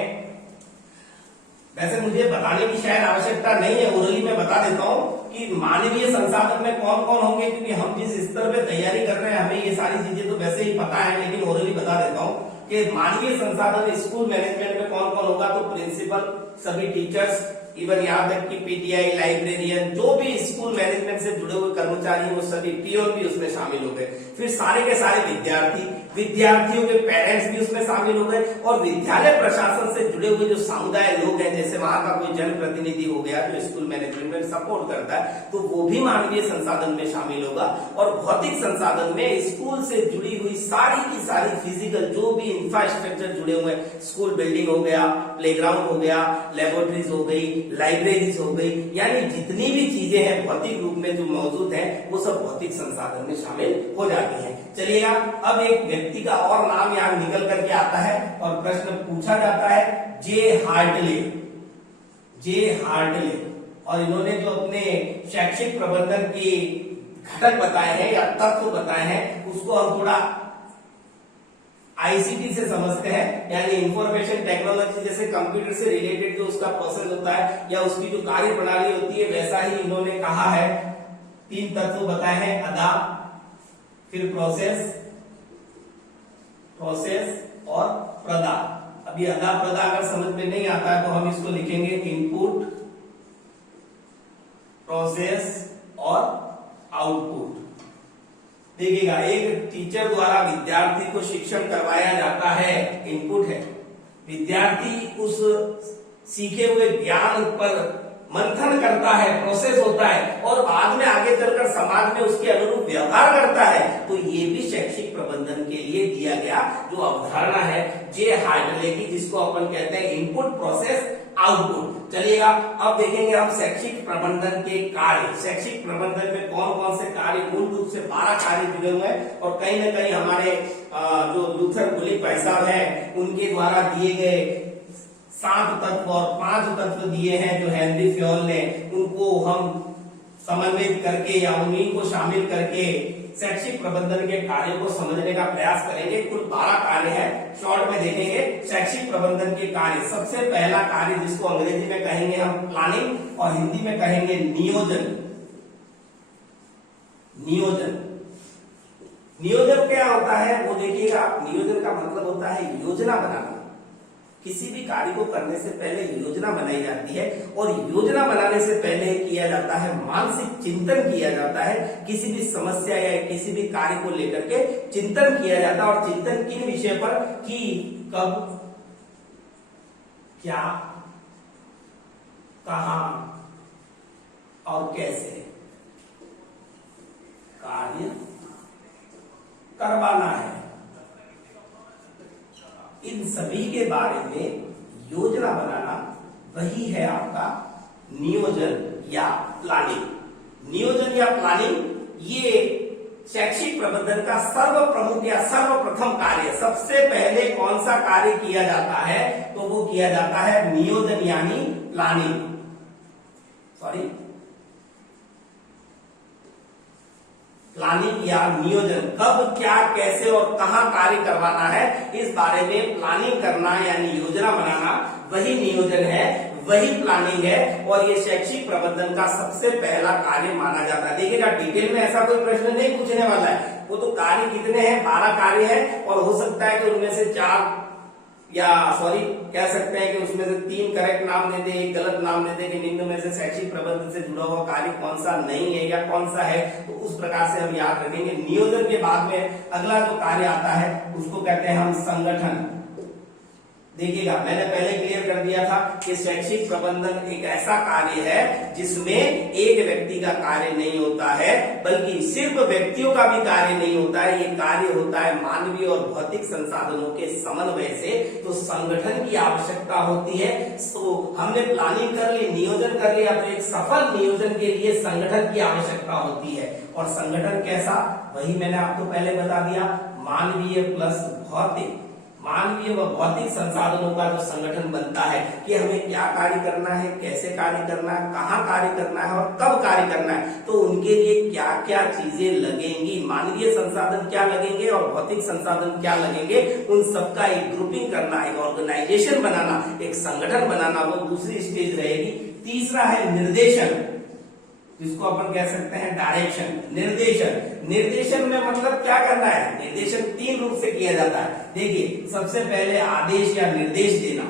वैसे मुझे बताने की शायद आवश्यकता नहीं है, ओरली मैं बता देता हूँ कि मानवीय संसाधन में कौन कौन होंगे, क्योंकि हम जिस स्तर पे तैयारी कर रहे हैं हमें ये सारी चीजें तो वैसे ही पता है, लेकिन ओरली बता देता हूँ कि मानवीय संसाधन स्कूल मैनेजमेंट में कौन कौन होगा। तो प्रिंसिपल, सभी टीचर्स, इवन यहाँ तक कि पीटीआई, लाइब्रेरियन, जो भी स्कूल मैनेजमेंट से जुड़े हुए कर्मचारी, वो सभी, पीओन भी उसमें शामिल हो गए। फिर सारे के सारे विद्यार्थी, विद्यार्थियों के पेरेंट्स भी उसमें शामिल हो गए, और विद्यालय प्रशासन से जुड़े हुए जो समुदाय लोग हैं, जैसे वहां का कोई जनप्रतिनिधि हो गया जो स्कूल मैनेजमेंट में सपोर्ट करता है, तो वो भी मानवीय संसाधन में शामिल होगा। और भौतिक संसाधन में स्कूल से जुड़ी हुई सारी की सारी फिजिकल जो भी इंफ्रास्ट्रक्चर जुड़े हुए, स्कूल बिल्डिंग हो गया, प्लेग्राउंड हो गया, लेबोरेटरीज हो गई, लाइब्रेरीज हो गई, यानी जितनी भी चीजें हैं भौतिक रूप में जो मौजूद हैं, वो सब भौतिक संसाधन में शामिल हो जाती हैं। चलिएगा, अब एक व्यक्ति का और नाम यहाँ निकल करके आता है और प्रश्न पूछा जाता है, जे हार्टले। जे हार्टले, और इन्होंने जो अपने शैक्षिक प्रबंधन की घटक बताए हैं या तत्व बताए हैं उसको हम थोड़ा आईसीटी से समझते हैं, यानी इंफॉर्मेशन टेक्नोलॉजी, जैसे कंप्यूटर से रिलेटेड जो उसका प्रोसेस होता है या उसकी जो कार्य प्रणाली होती है वैसा ही इन्होंने कहा है। 3 तत्व बताए हैं, अदा, फिर प्रोसेस और प्रदा। अभी अदा प्रदा अगर समझ में नहीं आता है तो हम इसको लिखेंगे इनपुट, प्रोसेस और आउटपुट। देखिएगा, एक टीचर द्वारा विद्यार्थी को शिक्षण करवाया जाता है, इनपुट है। विद्यार्थी उस सीखे हुए ज्ञान पर मंथन करता है, प्रोसेस होता है, और बाद में आगे चलकर समाज में उसके अनुरूप व्यवहार करता है। तो ये भी शैक्षिक प्रबंधन के लिए दिया गया जो अवधारणा है जे हार्टले की, जिसको अपन कहते हैं इनपुट, प्रोसेस, आउटपुट। चलिएगा, अब देखेंगे हम शैक्षिक प्रबंधन के कार्य। शैक्षिक प्रबंधन में कौन कौन से कार्य, मूल रूप से 12 कार्य जुड़े हुए हैं, और कहीं ना कहीं हमारे जो लूथर गुलिक भाई साहब हैं उनके द्वारा दिए गए 7 तत्व और 5 तत्व दिए हैं जो हेनरी फ्योल ने, उनको हम समन्वित करके या उन्हीं को शामिल करके शैक्षिक प्रबंधन के कार्यों को समझने का प्रयास करेंगे। कुल 12 कार्य है, शॉर्ट में देखेंगे शैक्षिक प्रबंधन के कार्य। सबसे पहला कार्य जिसको अंग्रेजी में कहेंगे हम प्लानिंग और हिंदी में कहेंगे नियोजन। नियोजन क्या होता है वो देखिएगा। नियोजन का मतलब होता है योजना बनाना। किसी भी कार्य को करने से पहले योजना बनाई जाती है, और योजना बनाने से पहले किया जाता है मानसिक चिंतन किया जाता है। किसी भी समस्या या किसी भी कार्य को लेकर के चिंतन किया जाता है, और चिंतन किन विषय पर, कि कब, क्या, कहां और कैसे कार्य करवाना है। इन सभी के बारे में योजना बनाना, वही है आपका नियोजन या प्लानिंग। नियोजन या प्लानिंग ये शैक्षिक प्रबंधन का सर्वप्रमुख या सर्वप्रथम कार्य। सबसे पहले कौन सा कार्य किया जाता है तो वो किया जाता है नियोजन यानी प्लानिंग, प्लानिंग या नियोजन। कब, क्या, कैसे और कहां कार्य करवाना है, इस बारे में प्लानिंग करना यानी योजना बनाना, वही नियोजन है, वही प्लानिंग है, और ये शैक्षिक प्रबंधन का सबसे पहला कार्य माना जाता है। देखिएगा, डिटेल में ऐसा कोई प्रश्न नहीं पूछने वाला है। वो तो कार्य कितने हैं, 12 कार्य है, और हो सकता है कि उनमें से 4 कह सकते हैं कि उसमें से 3 करेक्ट नाम दे दे, 1 गलत नाम दे दे कि निम्न में से शैक्षिक प्रबंधन से जुड़ा हुआ कार्य कौन सा नहीं है या कौन सा है। तो उस प्रकार से हम याद रखेंगे। नियोजन के बाद में अगला जो कार्य आता है उसको कहते हैं हम संगठन। देखिएगा, मैंने पहले क्लियर कर दिया था कि शैक्षिक प्रबंधन एक ऐसा कार्य है जिसमें एक व्यक्ति का कार्य नहीं होता है, बल्कि सिर्फ व्यक्तियों का भी कार्य नहीं होता है। ये कार्य होता है मानवीय और भौतिक संसाधनों के समन्वय से। तो संगठन की आवश्यकता होती है। तो हमने प्लानिंग कर ली, नियोजन कर लिया, तो एक सफल नियोजन के लिए संगठन की आवश्यकता होती है। और संगठन कैसा, वही मैंने आपको पहले बता दिया, मानवीय प्लस भौतिक, मानवीय व भौतिक संसाधनों का जो संगठन बनता है कि हमें क्या कार्य करना है, कैसे कार्य करना है, कहाँ कार्य करना है और कब कार्य करना है, तो उनके लिए क्या क्या चीजें लगेंगी, मानवीय संसाधन क्या लगेंगे और भौतिक संसाधन क्या लगेंगे, उन सबका एक ग्रुपिंग करना, एक ऑर्गेनाइजेशन बनाना, एक संगठन बनाना, वो दूसरी स्टेज रहेगी। तीसरा है निर्देशन, जिसको अपन कह सकते हैं डायरेक्शन। निर्देशन में मतलब क्या करना है, निर्देशन 3 रूप से किया जाता है। देखिए, सबसे पहले आदेश या निर्देश देना,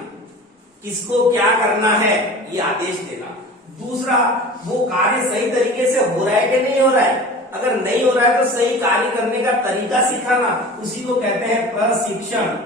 किसको क्या करना है ये आदेश देना। दूसरा, वो कार्य सही तरीके से हो रहा है कि नहीं हो रहा है, अगर नहीं हो रहा है तो सही कार्य करने का तरीका सिखाना, उसी को कहते हैं प्रशिक्षण।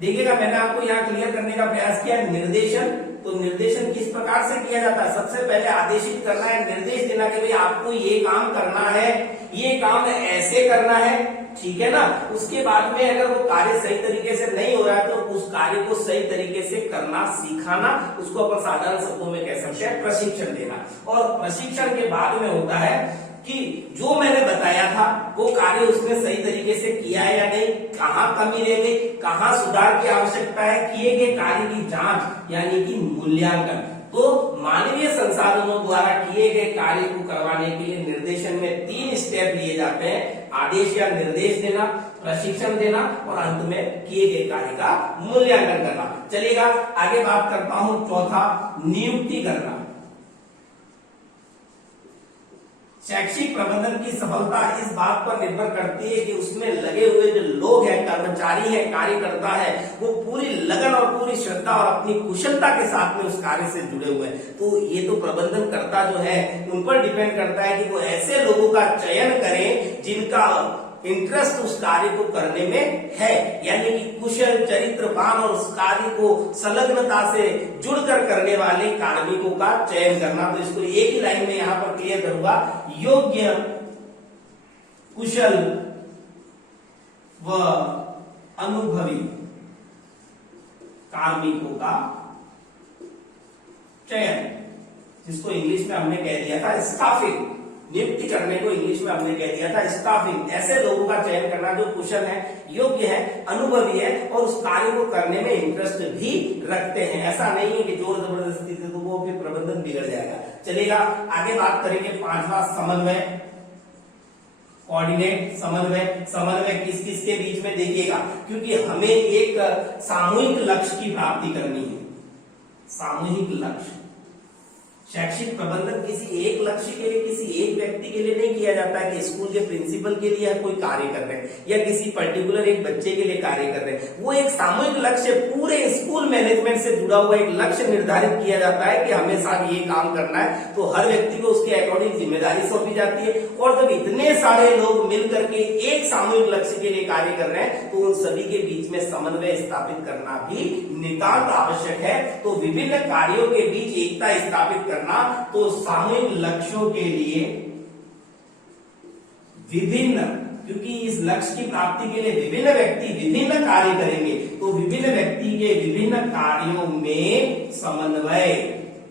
देखिएगा, मैंने आपको यहाँ क्लियर करने का प्रयास किया। निर्देशन, तो निर्देशन किस प्रकार से किया जाता है, सबसे पहले आदेशित करना है, निर्देश देना कि भाई आपको ये काम करना है, ये काम ऐसे करना है, ठीक है ना। उसके बाद में अगर वो कार्य सही तरीके से नहीं हो रहा है तो उस कार्य को सही तरीके से करना सिखाना, उसको अपन साधारण शब्दों में कह सकते हैं प्रशिक्षण देना। और प्रशिक्षण के बाद में होता है कि जो मैंने बताया था वो कार्य उसने सही तरीके से किया है या नहीं, कहाँ कमी रह गई, कहाँ सुधार की आवश्यकता है, किए गए कार्य की जांच यानी कि मूल्यांकन। तो मानवीय संसाधनों द्वारा किए गए कार्य को करवाने के लिए निर्देशन में 3 स्टेप लिए जाते हैं: आदेश या निर्देश देना, प्रशिक्षण देना और अंत में किए गए कार्य का मूल्यांकन करना। चलिएगा आगे बात करता हूं चौथा, नियुक्ति करना। शैक्षिक प्रबंधन की सफलता इस बात पर निर्भर करती है कि उसमें लगे हुए जो लोग हैं, कर्मचारी हैं, कार्यकर्ता है, वो पूरी लगन और पूरी श्रद्धा और अपनी कुशलता के साथ में उस कार्य से जुड़े हुए हैं। तो ये तो प्रबंधन करता जो है उन पर डिपेंड करता है कि वो ऐसे लोगों का चयन करें जिनका इंटरेस्ट उस कार्य को करने में है, यानी कि कुशल, चरित्रवान और उस कार्य को संलग्नता से जुड़कर करने वाले कार्मिकों का चयन करना। तो इसको एक ही लाइन में यहां पर क्लियर करूंगा: योग्य, कुशल व अनुभवी कार्मिकों का चयन, जिसको इंग्लिश में हमने कह दिया था स्टाफिंग। नियुक्ति करने को इंग्लिश में हमने कह दिया था स्टाफिंग। ऐसे लोगों का चयन करना जो कुशल है, योग्य है, अनुभवी है और उस कार्य को करने में इंटरेस्ट भी रखते हैं। ऐसा नहीं है कि जोर जबरदस्ती से, तो वो फिर प्रबंधन बिगड़ जाएगा। चलिएगा आगे बात करेंगे पांचवा, समन्वय, कोऑर्डिनेट। समन्वय किस किस के बीच में, देखिएगा, क्योंकि हमें एक सामूहिक लक्ष्य की प्राप्ति करनी है। सामूहिक लक्ष्य, शैक्षिक प्रबंधन किसी एक लक्ष्य के लिए, किसी एक व्यक्ति के लिए नहीं किया जाता है कि स्कूल के प्रिंसिपल के लिए कोई कार्य कर रहे हैं या किसी पर्टिकुलर एक बच्चे के लिए कार्य कर रहे हैं। वो एक सामूहिक लक्ष्य, पूरे स्कूल मैनेजमेंट से जुड़ा हुआ एक लक्ष्य निर्धारित किया जाता है कि हमें साथ ये काम करना है। तो हर व्यक्ति को उसके अकॉर्डिंग जिम्मेदारी सौंपी जाती है और जब इतने सारे लोग मिलकर के एक सामूहिक लक्ष्य के लिए कार्य कर रहे हैं तो उन सभी के बीच में समन्वय स्थापित करना भी नितांत आवश्यक है। तो विभिन्न कार्यों के बीच एकता स्थापित करना, तो सामूहिक लक्ष्यों के लिए विभिन्न, क्योंकि इस लक्ष्य की प्राप्ति के लिए विभिन्न व्यक्ति विभिन्न कार्य करेंगे, तो विभिन्न व्यक्ति के विभिन्न कार्यों में समन्वय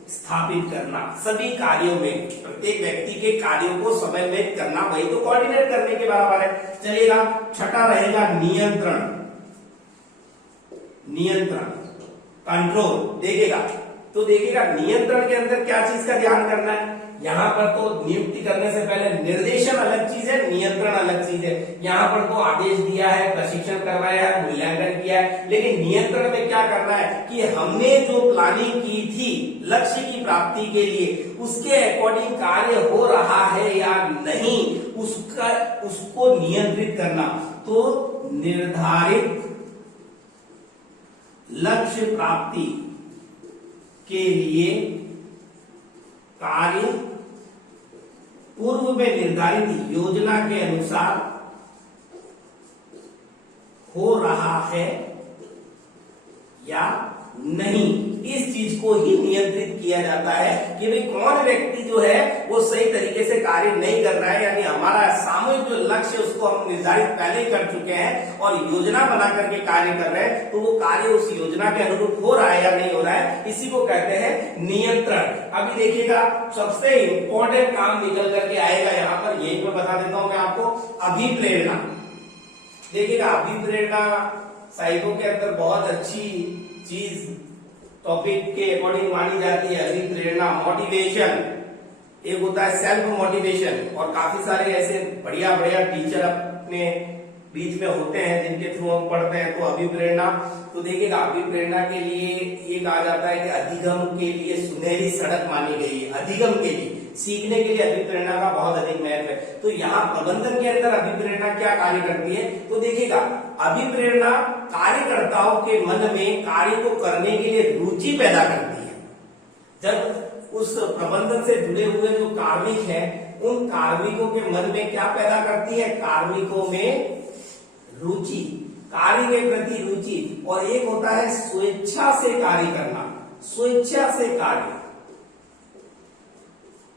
स्थापित करना, सभी कार्यों में प्रत्येक व्यक्ति के कार्यों को समन्वयित करना, वही तो कोऑर्डिनेट करने के बराबर है। चलिएगा छठा रहेगा नियंत्रण। नियंत्रण, कंट्रोल। देखिएगा नियंत्रण के अंदर क्या चीज का ध्यान करना है। यहाँ पर तो नियुक्ति करने से पहले निर्देशन अलग चीज है, नियंत्रण अलग चीज है। यहाँ पर तो आदेश दिया है, प्रशिक्षण करवाया है, मूल्यांकन किया है, लेकिन नियंत्रण में क्या करना है कि हमने जो प्लानिंग की थी लक्ष्य की प्राप्ति के लिए, उसके अकॉर्डिंग कार्य हो रहा है या नहीं, उसको नियंत्रित करना। तो निर्धारित लक्ष्य प्राप्ति के लिए कार्य पूर्व में निर्धारित योजना के अनुसार हो रहा है या नहीं, इस चीज को ही नियंत्रित किया जाता है कि भाई कौन व्यक्ति जो है वो सही तरीके से कार्य नहीं कर रहा है, यानी हमारा सामूहिक जो लक्ष्य उसको हम निर्धारित पहले ही कर चुके हैं और योजना बना करके कार्य कर रहे हैं, तो वो कार्य उस योजना के अनुरूप हो रहा है या नहीं हो रहा है, इसी को कहते हैं नियंत्रण। अभी देखिएगा सबसे इंपॉर्टेंट काम निकल करके आएगा यहाँ पर, यही मैं बता देता हूं मैं आपको, अभिप्रेरणा। देखिएगा अभिप्रेरणा साहिबों के अंदर बहुत अच्छी चीज टॉपिक के अकॉर्डिंग मानी जाती है। अभिप्रेरणा, मोटिवेशन, एक होता है सेल्फ मोटिवेशन, और काफी सारे ऐसे बढ़िया बढ़िया टीचर अपने बीच में होते हैं जिनके थ्रू हम पढ़ते हैं। तो अभिप्रेरणा, तो देखिएगा अभिप्रेरणा के लिए ये कहा जाता है कि अधिगम के लिए सुनहरी सड़क मानी गई है। अधिगम के लिए, सीखने के लिए अभिप्रेरणा का बहुत अधिक महत्व है। तो यहाँ प्रबंधन के अंदर अभिप्रेरणा क्या कार्य करती है, तो देखिएगा अभिप्रेरणा कार्यकर्ताओं के मन में कार्य को करने के लिए रुचि पैदा करती है। जब उस प्रबंधन से जुड़े हुए जो कार्मिक हैं, उन कार्मिकों के मन में क्या पैदा करती है, कार्मिकों में रुचि, कार्य के प्रति रुचि। और एक होता है स्वेच्छा से कार्य करना, स्वेच्छा से कार्य।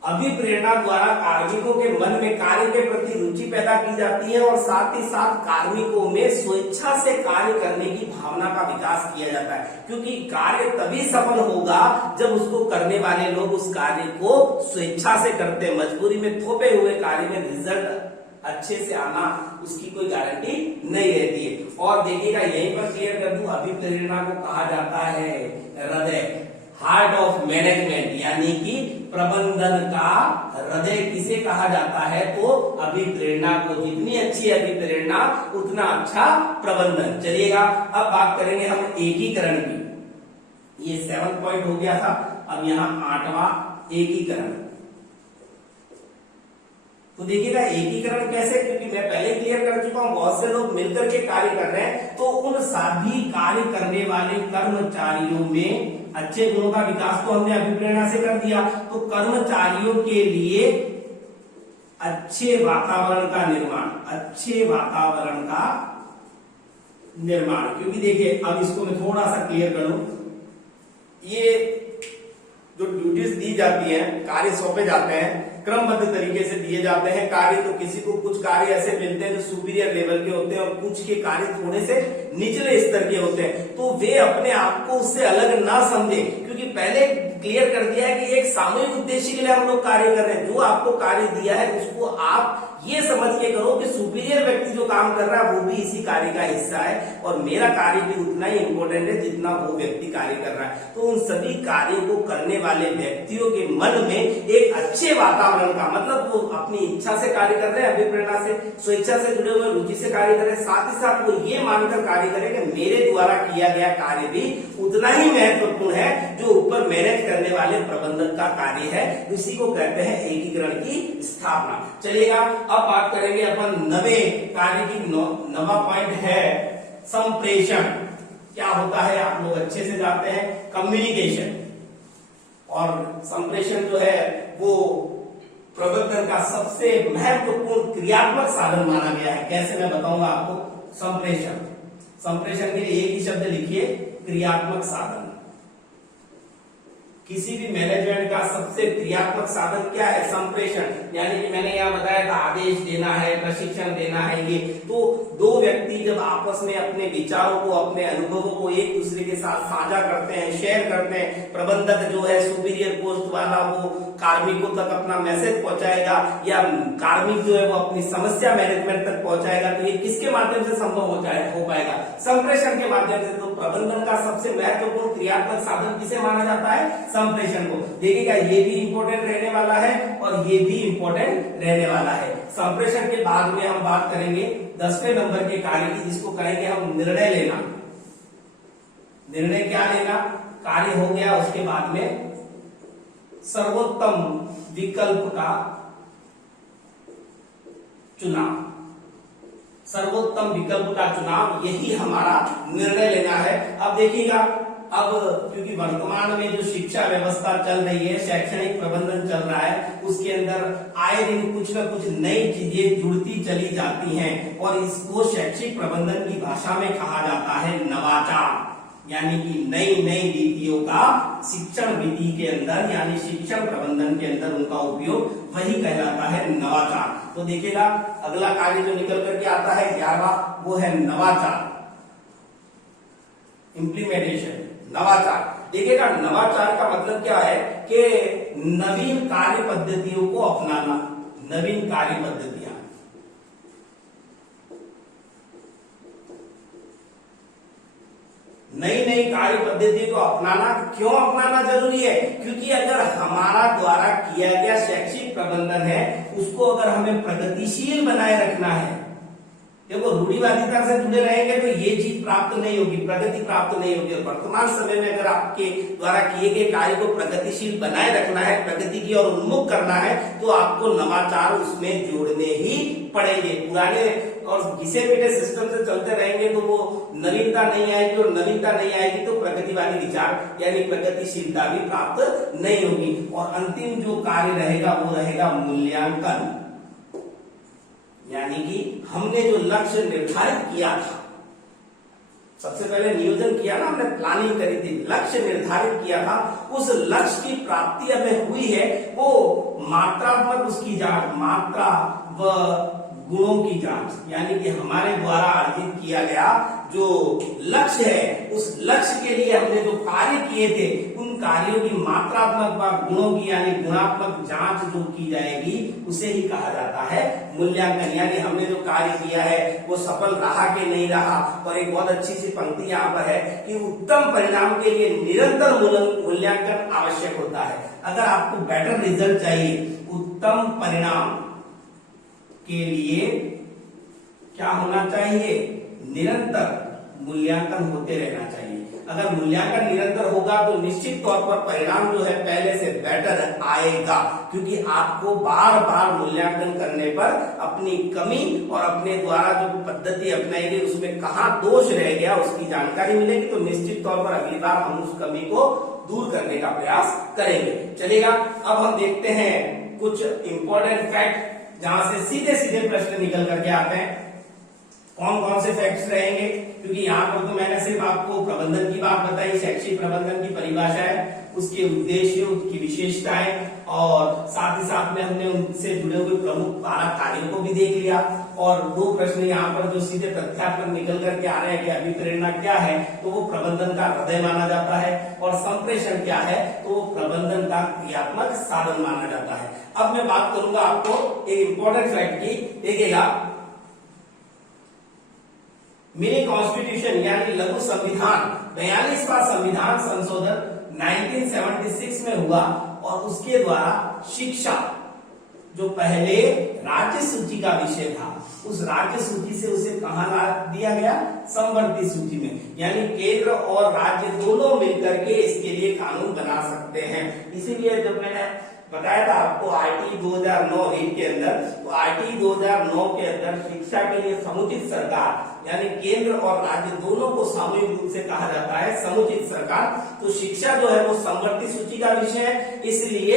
अभिप्रेरणा द्वारा कार्मिकों के मन में कार्य के प्रति रुचि पैदा की जाती है और साथ ही साथ कार्मिकों में स्वेच्छा से कार्य करने की भावना का विकास किया जाता है, क्योंकि कार्य तभी सफल होगा जब उसको करने वाले लोग उस कार्य को स्वेच्छा से करते हैं। मजबूरी में थोपे हुए कार्य में रिजल्ट अच्छे से आना उसकी कोई गारंटी नहीं रहती है। और देखिएगा यहीं पर क्लियर कर दूं, अभिप्रेरणा को कहा जाता है हृदय। हार्ट ऑफ मैनेजमेंट, यानी कि प्रबंधन का हृदय किसे कहा जाता है? तो अभिप्रेरणा को। जितनी अच्छी अभिप्रेरणा उतना अच्छा प्रबंधन। चलिएगा अब बात करेंगे हम एकीकरण की। ये 7 पॉइंट हो गया था, अब यहाँ 8वां एकीकरण। तो देखिएगा एकीकरण कैसे, क्योंकि मैं पहले क्लियर कर चुका हूं, बहुत से लोग मिलकर के कार्य कर रहे हैं, तो उन सभी कार्य करने वाले कर्मचारियों में अच्छे गुणों का विकास तो हमने अभिप्रेरणा से कर दिया, तो कर्मचारियों के लिए अच्छे वातावरण का निर्माण, अच्छे वातावरण का निर्माण। क्योंकि देखिए अब इसको मैं थोड़ा सा क्लियर करूं, ये जो ड्यूटीज दी जाती है, कार्य सौंपे जाते हैं, क्रमबद्ध तरीके से दिए जाते हैं कार्य। तो किसी को कुछ कार्य ऐसे मिलते हैं जो सुपीरियर लेवल के होते हैं और कुछ के कार्य थोड़े से निचले स्तर के होते हैं, तो वे अपने आप को उससे अलग ना समझे, क्योंकि पहले क्लियर कर दिया है कि एक सामूहिक उद्देश्य के लिए हम लोग कार्य कर रहे हैं। जो आपको कार्य दिया है उसको आप ये समझ के करो कि सुपीरियर व्यक्ति जो काम कर रहा है वो भी इसी कार्य का हिस्सा है और मेरा कार्य भी उतना ही इंपॉर्टेंट है जितना वो व्यक्ति कार्य कर रहा है। तो उन सभी कार्यों को करने वाले व्यक्तियों के मन में एक अच्छे वातावरण का, मतलब वो अपनी इच्छा से कार्य कर रहे हैं, अभिप्रेरणा से, स्वेच्छा से जुड़े हुए, रुचि से कार्य कर रहे हैं, साथ ही साथ वो ये मानकर कार्य करें कि मेरे द्वारा किया गया कार्य भी उतना ही महत्वपूर्ण है जो ऊपर मैनेज करने वाले प्रबंधक का कार्य है। इसी को कहते हैं एकीकरण की स्थापना। चलिएगा अब बात करेंगे अपन नवे कार्य की। नवा पॉइंट है संप्रेषण। क्या होता है आप लोग अच्छे से जानते हैं, कम्युनिकेशन। और संप्रेषण जो है वो प्रबंधन का सबसे महत्वपूर्ण क्रियात्मक साधन माना गया है। कैसे मैं बताऊंगा आपको। संप्रेषण के लिए एक ही शब्द लिखिए, क्रियात्मक साधन। किसी भी मैनेजमेंट का सबसे क्रियात्मक साधन क्या है? संप्रेषण। यानी कि मैंने यहाँ बताया था आदेश देना है, प्रशिक्षण देना है। ये तो दो व्यक्ति जब आपस में अपने विचारों को, अपने अनुभवों को एक दूसरे के साथ साझा करते हैं, शेयर करते हैं, प्रबंधक जो है सुपीरियर पोस्ट वाला वो कार्मिकों तक अपना मैसेज पहुंचाएगा या कार्मिक जो है वो अपनी समस्या मैनेजमेंट तक पहुंचाएगा, तो ये किसके माध्यम से संभव हो पाएगा? संप्रेषण के माध्यम से। तो प्रबंधन का सबसे महत्वपूर्ण क्रियात्मक साधन किसे माना जाता है? संप्रेषण को। देखिएगा ये भी इंपॉर्टेंट रहने वाला है और ये भी इंपॉर्टेंट रहने वाला है। संप्रेषण के बाद में हम बात करेंगे 10वें नंबर के कार्य की, जिसको कहेंगे हम निर्णय लेना। निर्णय क्या लेना? कार्य हो गया, उसके बाद में सर्वोत्तम विकल्प का चुनाव। सर्वोत्तम विकल्प का चुनाव, यही हमारा निर्णय लेना है। अब देखिएगा, अब क्योंकि वर्तमान में जो शिक्षा व्यवस्था चल रही है, शैक्षणिक प्रबंधन चल रहा है, उसके अंदर आए दिन कुछ न कुछ नई चीजें जुड़ती चली जाती हैं और इसको शैक्षिक प्रबंधन की भाषा में कहा जाता है नवाचार। यानी कि नई नई रीतियों का शिक्षण विधि के अंदर, यानी शिक्षण प्रबंधन के अंदर उनका उपयोग, वही कहलाता है नवाचार। तो देखिएगा अगला कार्य जो निकल करके आता है 11वां, वो है नवाचार, इम्प्लीमेंटेशन। नवाचार, देखिएगा नवाचार का मतलब क्या है कि नवीन कार्य पद्धतियों को अपनाना। नवीन कार्य पद्धतियां, नई नई कार्य पद्धति को अपनाना। क्यों अपनाना जरूरी है? क्योंकि अगर हमारा द्वारा किया गया शैक्षिक प्रबंधन है, उसको अगर हमें प्रगतिशील बनाए रखना है, देखो रूढ़िवादिता से जुड़े रहेंगे तो ये चीज प्राप्त नहीं होगी, प्रगति प्राप्त नहीं होगी। और वर्तमान समय में अगर आपके द्वारा किए गए कार्य को प्रगतिशील बनाए रखना है, प्रगति की ओर उन्मुख करना है, तो आपको नवाचार उसमें जोड़ने ही पड़ेंगे। पुराने और घिसे पीटे सिस्टम से चलते रहेंगे तो वो नवीनता नहीं आएगी, और नवीनता नहीं आएगी तो प्रगतिवादी विचार यानी प्रगतिशीलता भी प्राप्त नहीं होगी। और अंतिम जो कार्य रहेगा वो रहेगा मूल्यांकन। यानी कि हमने जो लक्ष्य निर्धारित किया था, सबसे पहले नियोजन किया ना, हमने प्लानिंग करी थी, लक्ष्य निर्धारित किया था, उस लक्ष्य की प्राप्ति हमें हुई है, वो मात्रात्मक उसकी जांच, मात्रा व गुणों की जांच, यानी कि हमारे द्वारा अर्जित किया गया जो लक्ष्य है, उस लक्ष्य के लिए हमने जो कार्य किए थे, उन कार्यों की मात्रात्मक व गुणों की यानी गुणात्मक जांच जो की जाएगी, उसे ही कहा जाता है मूल्यांकन। यानी हमने जो कार्य किया है वो सफल रहा कि नहीं रहा। और एक बहुत अच्छी सी पंक्ति यहाँ पर है कि उत्तम परिणाम के लिए निरंतर मूल्यांकन आवश्यक होता है। अगर आपको बेटर रिजल्ट चाहिए, उत्तम परिणाम के लिए क्या होना चाहिए? निरंतर मूल्यांकन होते रहना चाहिए। अगर मूल्यांकन निरंतर होगा तो निश्चित तौर पर परिणाम जो है पहले से बेटर आएगा, क्योंकि आपको बार बार मूल्यांकन करने पर अपनी कमी और अपने द्वारा जो पद्धति अपनाई गई उसमें कहाँ दोष रह गया उसकी जानकारी मिलेगी। तो निश्चित तौर पर अगली बार हम उस कमी को दूर करने का प्रयास करेंगे। चलेगा, अब हम देखते हैं कुछ इंपॉर्टेंट फैक्ट जहां से सीधे सीधे प्रश्न निकल करके आते हैं। कौन कौन से फैक्ट्स रहेंगे, क्योंकि यहाँ पर तो मैंने सिर्फ आपको प्रबंधन की बात बताई, शैक्षिक प्रबंधन की परिभाषा है, उसके उद्देश्य, उसकी विशेषताएं और साथ ही साथ में हमने उनसे जुड़े हुए प्रमुख 12 कार्यों को भी देख लिया। और 2 प्रश्न यहाँ पर जो सीधे तथ्यात्मक निकल करके आ रहे हैं कि अभिप्रेरणा क्या है, तो वो प्रबंधन का हृदय माना जाता है, और संप्रेषण क्या है, तो वो प्रबंधन का क्रियात्मक साधन माना जाता है। अब मैं बात करूंगा आपको एक इंपॉर्टेंट फैक्ट की। देखिएगा, मिनी कॉन्स्टिट्यूशन यानी लघु संविधान 42वां संविधान संशोधन 1976 में हुआ, और उसके द्वारा शिक्षा जो पहले राज्य सूची का विषय था, उस राज्य सूची से उसे कहां ला दिया गया? समवर्ती सूची में। यानी केंद्र और राज्य दोनों मिलकर के इसके लिए कानून बना सकते हैं। इसीलिए जब मैंने बताया था आपको आरटी 2009 रीट के अंदर, तो आरटी 2009 के अंदर शिक्षा के लिए समुचित सरकार यानी केंद्र और राज्य दोनों को सामूहिक रूप से कहा जाता है समुचित सरकार। तो शिक्षा जो है वो समवर्ती सूची का विषय है, इसलिए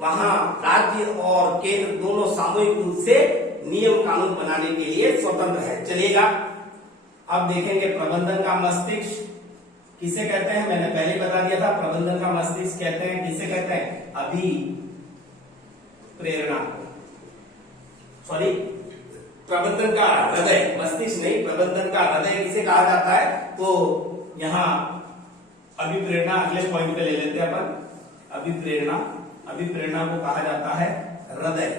वहां राज्य और केंद्र दोनों सामूहिक रूप से नियम कानून बनाने के लिए स्वतंत्र है। चलिएगा, अब देखेंगे प्रबंधन का मस्तिष्क किसे कहते हैं। मैंने पहले बता दिया था, प्रबंधन का मस्तिष्क कहते हैं, किसे कहते हैं? अभिप्रेरणा, सॉरी प्रबंधन का हृदय, मस्तिष्क नहीं, प्रबंधन का हृदय किसे कहा जाता है? तो यहां अभिप्रेरणा अगले पॉइंट पे ले लेते हैं अपन। अभिप्रेरणा को कहा जाता है हृदय,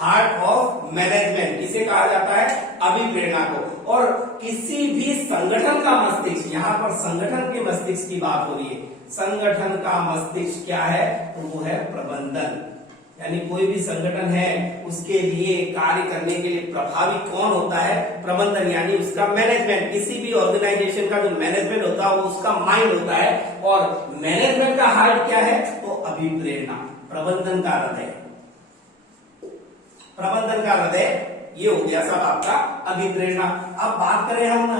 हार्ट ऑफ मैनेजमेंट किसे कहा जाता है? अभिप्रेरणा को। और किसी भी संगठन का मस्तिष्क, यहां पर संगठन के मस्तिष्क की बात हो रही है, संगठन का मस्तिष्क क्या है? तो वो है प्रबंधन। यानी कोई भी संगठन है उसके लिए कार्य करने के लिए प्रभावी कौन होता है? प्रबंधन, यानी उसका मैनेजमेंट। किसी भी ऑर्गेनाइजेशन का जो मैनेजमेंट होता है वो उसका माइंड होता है, और मैनेजमेंट का हार्ट क्या है? तो अभिप्रेरणा, प्रबंधन का हृदय। प्रबंधन का हृदय ये हो गया सब आपका अभिप्रेरणा। अब बात करें हम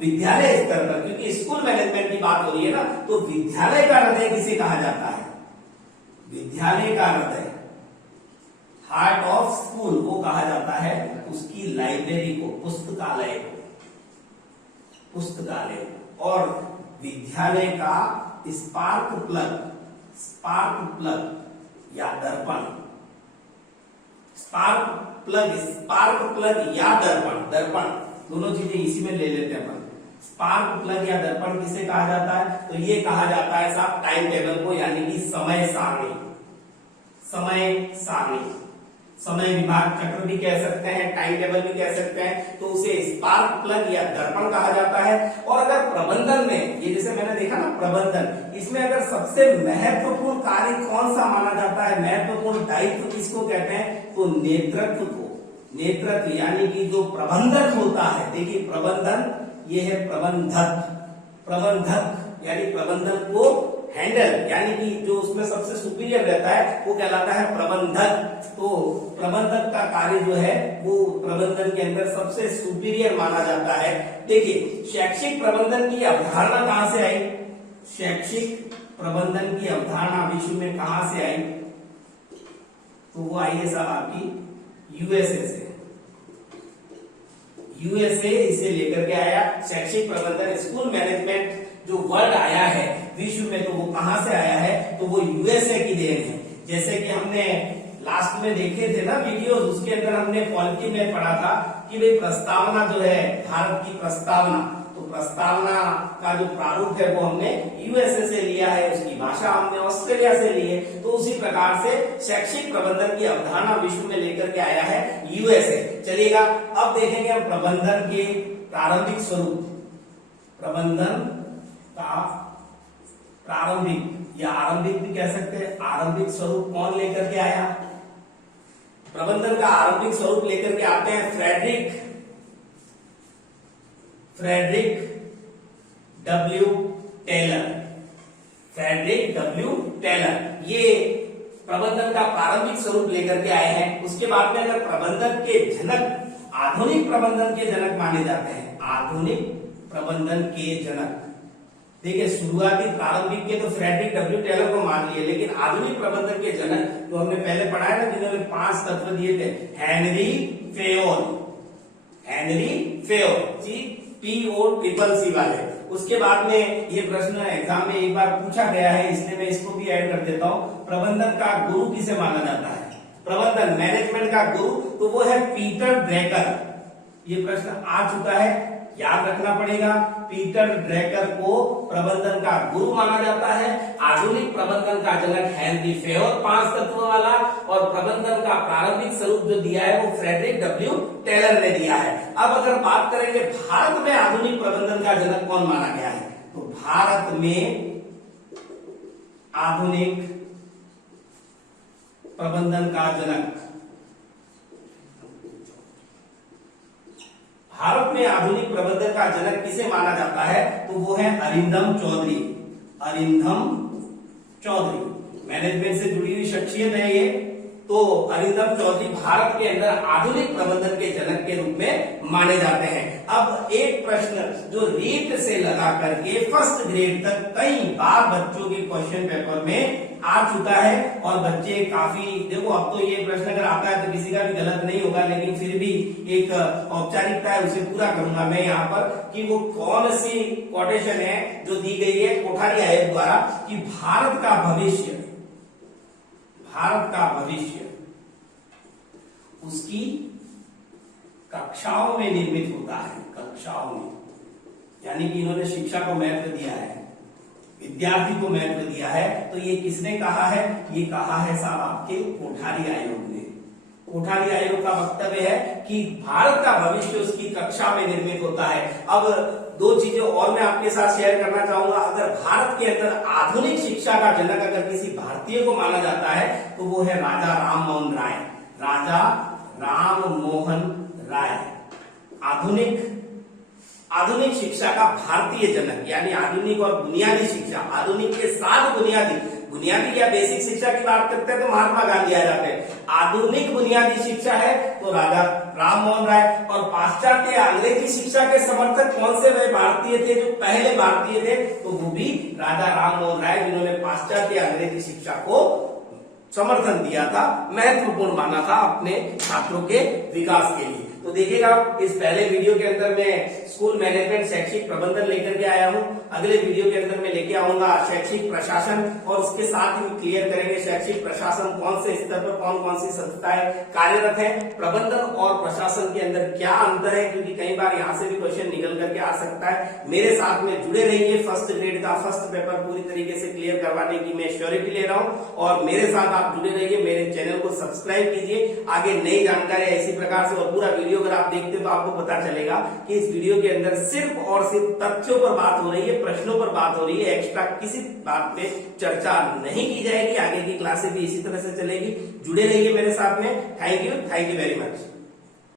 विद्यालय स्तर पर, क्योंकि स्कूल मैनेजमेंट की बात हो रही है ना, तो विद्यालय का हृदय किसे कहा जाता है? विद्यालय का हृदय, हार्ट ऑफ स्कूल को कहा जाता है उसकी लाइब्रेरी को, पुस्तकालय को। और विद्यालय का स्पार्क प्लग या दर्पण, स्पार्क प्लग या दर्पण दोनों चीजें इसी में ले लेते हैं अपन। स्पार्क प्लग या दर्पण किसे कहा जाता है? तो ये कहा जाता है साहब टाइम टेबल को, यानी कि समय सारणी, समय विभाग चक्र भी कह सकते हैं, टाइम टेबल भी कह सकते हैं। तो उसे स्पार्क प्लग या दर्पण कहा जाता है। और अगर प्रबंधन में, ये जैसे मैंने देखा ना प्रबंधन, इसमें अगर सबसे महत्वपूर्ण कार्य कौन सा माना जाता है, महत्वपूर्ण दायित्व किसको कहते हैं? तो नेतृत्व को। नेतृत्व यानी कि जो प्रबंधक होता है, देखिए प्रबंधन ये है प्रबंधक यानी प्रबंधन को हैंडल, यानी कि जो उसमें सबसे सुपीरियर रहता है वो कहलाता है प्रबंधक। तो प्रबंधक का कार्य जो है वो प्रबंधन के अंदर सबसे सुपीरियर माना जाता है। देखिए शैक्षिक प्रबंधन की अवधारणा कहां से आई? शैक्षिक प्रबंधन की अवधारणा विश्व में कहां से आई? तो वो आई है साहब आपकी यूएसए से। यूएसए इसे लेकर के आया। शैक्षिक प्रबंधन, स्कूल मैनेजमेंट जो वर्ड आया है विश्व में, तो वो कहां से आया है? तो वो यूएसए की देन है। जैसे कि हमने लास्ट में देखे थे ना वीडियो, उसके अंदर हमने पॉलिटी में पढ़ा था कि भाई प्रस्तावना जो है, भारत की प्रस्तावना, तो प्रस्तावना का जो प्रारूप है वो हमने यूएसए से लिया है, उसकी भाषा हमने ऑस्ट्रेलिया से ली है। तो उसी प्रकार से शैक्षिक प्रबंधन की अवधारणा विश्व में लेकर के आया है यूएसए। चलिएगा, अब देखेंगे हम प्रबंधन के प्रारंभिक स्वरूप। प्रबंधन का प्रारंभिक या आरंभिक भी कह सकते हैं, आरंभिक स्वरूप कौन लेकर के आया? प्रबंधन का आरंभिक स्वरूप लेकर के आते हैं Frederick W Taylor. Frederick W Taylor ये प्रबंधन का प्रारंभिक स्वरूप लेकर के आए हैं। उसके बाद में अगर प्रबंधन के जनक, आधुनिक प्रबंधन के जनक माने जाते हैं, आधुनिक प्रबंधन के जनक, देखिए शुरुआती प्रारंभिक के तो फ्रेडरिक डब्ल्यू टेलर को मान लिए, लेकिन आधुनिक प्रबंधन के जनक तो हमने पहले पढ़ा है ना, जिन्होंने 5 तत्व दिए थे, हेनरी फेयोल जी, POCC वाले। उसके बाद में ये प्रश्न एग्जाम में एक बार पूछा गया है, इसलिए मैं इसको भी ऐड कर देता हूं। प्रबंधन का गुरु किसे माना जाता है? प्रबंधन मैनेजमेंट का गुरु तो वो है पीटर ड्रेकर। ये प्रश्न आ चुका है, याद रखना पड़ेगा। पीटर ड्रेकर को प्रबंधन का गुरु माना जाता है। आधुनिक प्रबंधन का जनक हेनरी फेयोल 5 तत्व वाला, और प्रबंधन का प्रारंभिक स्वरूप जो दिया है वो फ्रेडरिक डब्ल्यू टेलर ने दिया है। अब अगर बात करेंगे भारत में आधुनिक प्रबंधन का जनक कौन माना गया है, तो भारत में आधुनिक प्रबंधन का जनक, भारत में आधुनिक प्रबंधन का जनक किसे माना जाता है, तो वो है अरिंदम चौधरी। मैनेजमेंट से जुड़ी हुई शख्सियत है ये। तो अरिंदम चौधरी भारत के अंदर आधुनिक प्रबंधन के जनक के रूप में माने जाते हैं। अब एक प्रश्न जो रीट से लगा करके फर्स्ट ग्रेड तक कई बार बच्चों के क्वेश्चन पेपर में आ चुका है, और बच्चे काफी, देखो अब तो ये प्रश्न अगर आता है तो किसी का भी गलत नहीं होगा, लेकिन फिर भी एक औपचारिकता है, उसे पूरा करूंगा मैं यहाँ पर, कि वो कौन सी कोटेशन है जो दी गई है कोठारी आयोग द्वारा, कि भारत का भविष्य उसकी कक्षाओं में निर्मित होता है। कक्षाओं में, यानी कि इन्होंने शिक्षा को महत्व दिया है, विद्यार्थी को महत्व दिया है। तो ये किसने कहा है? ये कहा है साहब आपके कोठारी आयोग ने। कोठारी आयोग का वक्तव्य है कि भारत का भविष्य उसकी कक्षा में निर्मित होता है। अब 2 चीजें और मैं आपके साथ शेयर करना चाहूंगा। अगर भारत के अंदर आधुनिक शिक्षा का जनक अगर किसी भारतीय को माना जाता है तो वो है राजा राममोहन राय। राजा राममोहन राय आधुनिक शिक्षा का भारतीय जनक, यानी आधुनिक और बुनियादी शिक्षा, आधुनिक के साथ बुनियादी या बेसिक शिक्षा की बात करते हैं तो महात्मा गांधी आ जाते हैं। आधुनिक बुनियादी शिक्षा है तो राजा राममोहन राय। और पाश्चात्य अंग्रेजी शिक्षा के समर्थक कौन से वे भारतीय थे जो पहले भारतीय थे, तो वो भी राजा राममोहन राय, जिन्होंने पाश्चात्य अंग्रेजी शिक्षा को समर्थन दिया था, महत्वपूर्ण माना था अपने छात्रों के विकास के लिए। तो देखिएगा, इस पहले वीडियो के अंदर मैं स्कूल मैनेजमेंट शैक्षिक प्रबंधन लेकर के आया हूं। अगले वीडियो के अंदर मैं लेके आऊंगा शैक्षिक प्रशासन, और उसके साथ ही क्लियर करेंगे शैक्षिक प्रशासन कौन से स्तर पर कौन सी संस्थाएं कार्यरत है, प्रबंधन और प्रशासन के अंदर क्या अंतर है, क्योंकि कई बार यहाँ से भी क्वेश्चन निकल करके आ सकता है। मेरे साथ में जुड़े रहिए। फर्स्ट ग्रेड का फर्स्ट पेपर पूरी तरीके से क्लियर करवाने की मैं श्योरिटी ले रहा हूँ, और मेरे साथ आप जुड़े रहिए। मेरे चैनल को सब्सक्राइब कीजिए। आगे नई जानकारी इसी प्रकार से, और पूरा वीडियो अगर आप देखते तो आपको पता चलेगा कि इस वीडियो के अंदर सिर्फ और सिर्फ तथ्यों पर बात हो रही है, प्रश्नों पर बात हो रही है, एक्स्ट्रा किसी बात पे चर्चा नहीं की जाएगी। आगे की क्लासें भी इसी तरह से चलेगी। जुड़े रहिए मेरे साथ में। Thank you very much.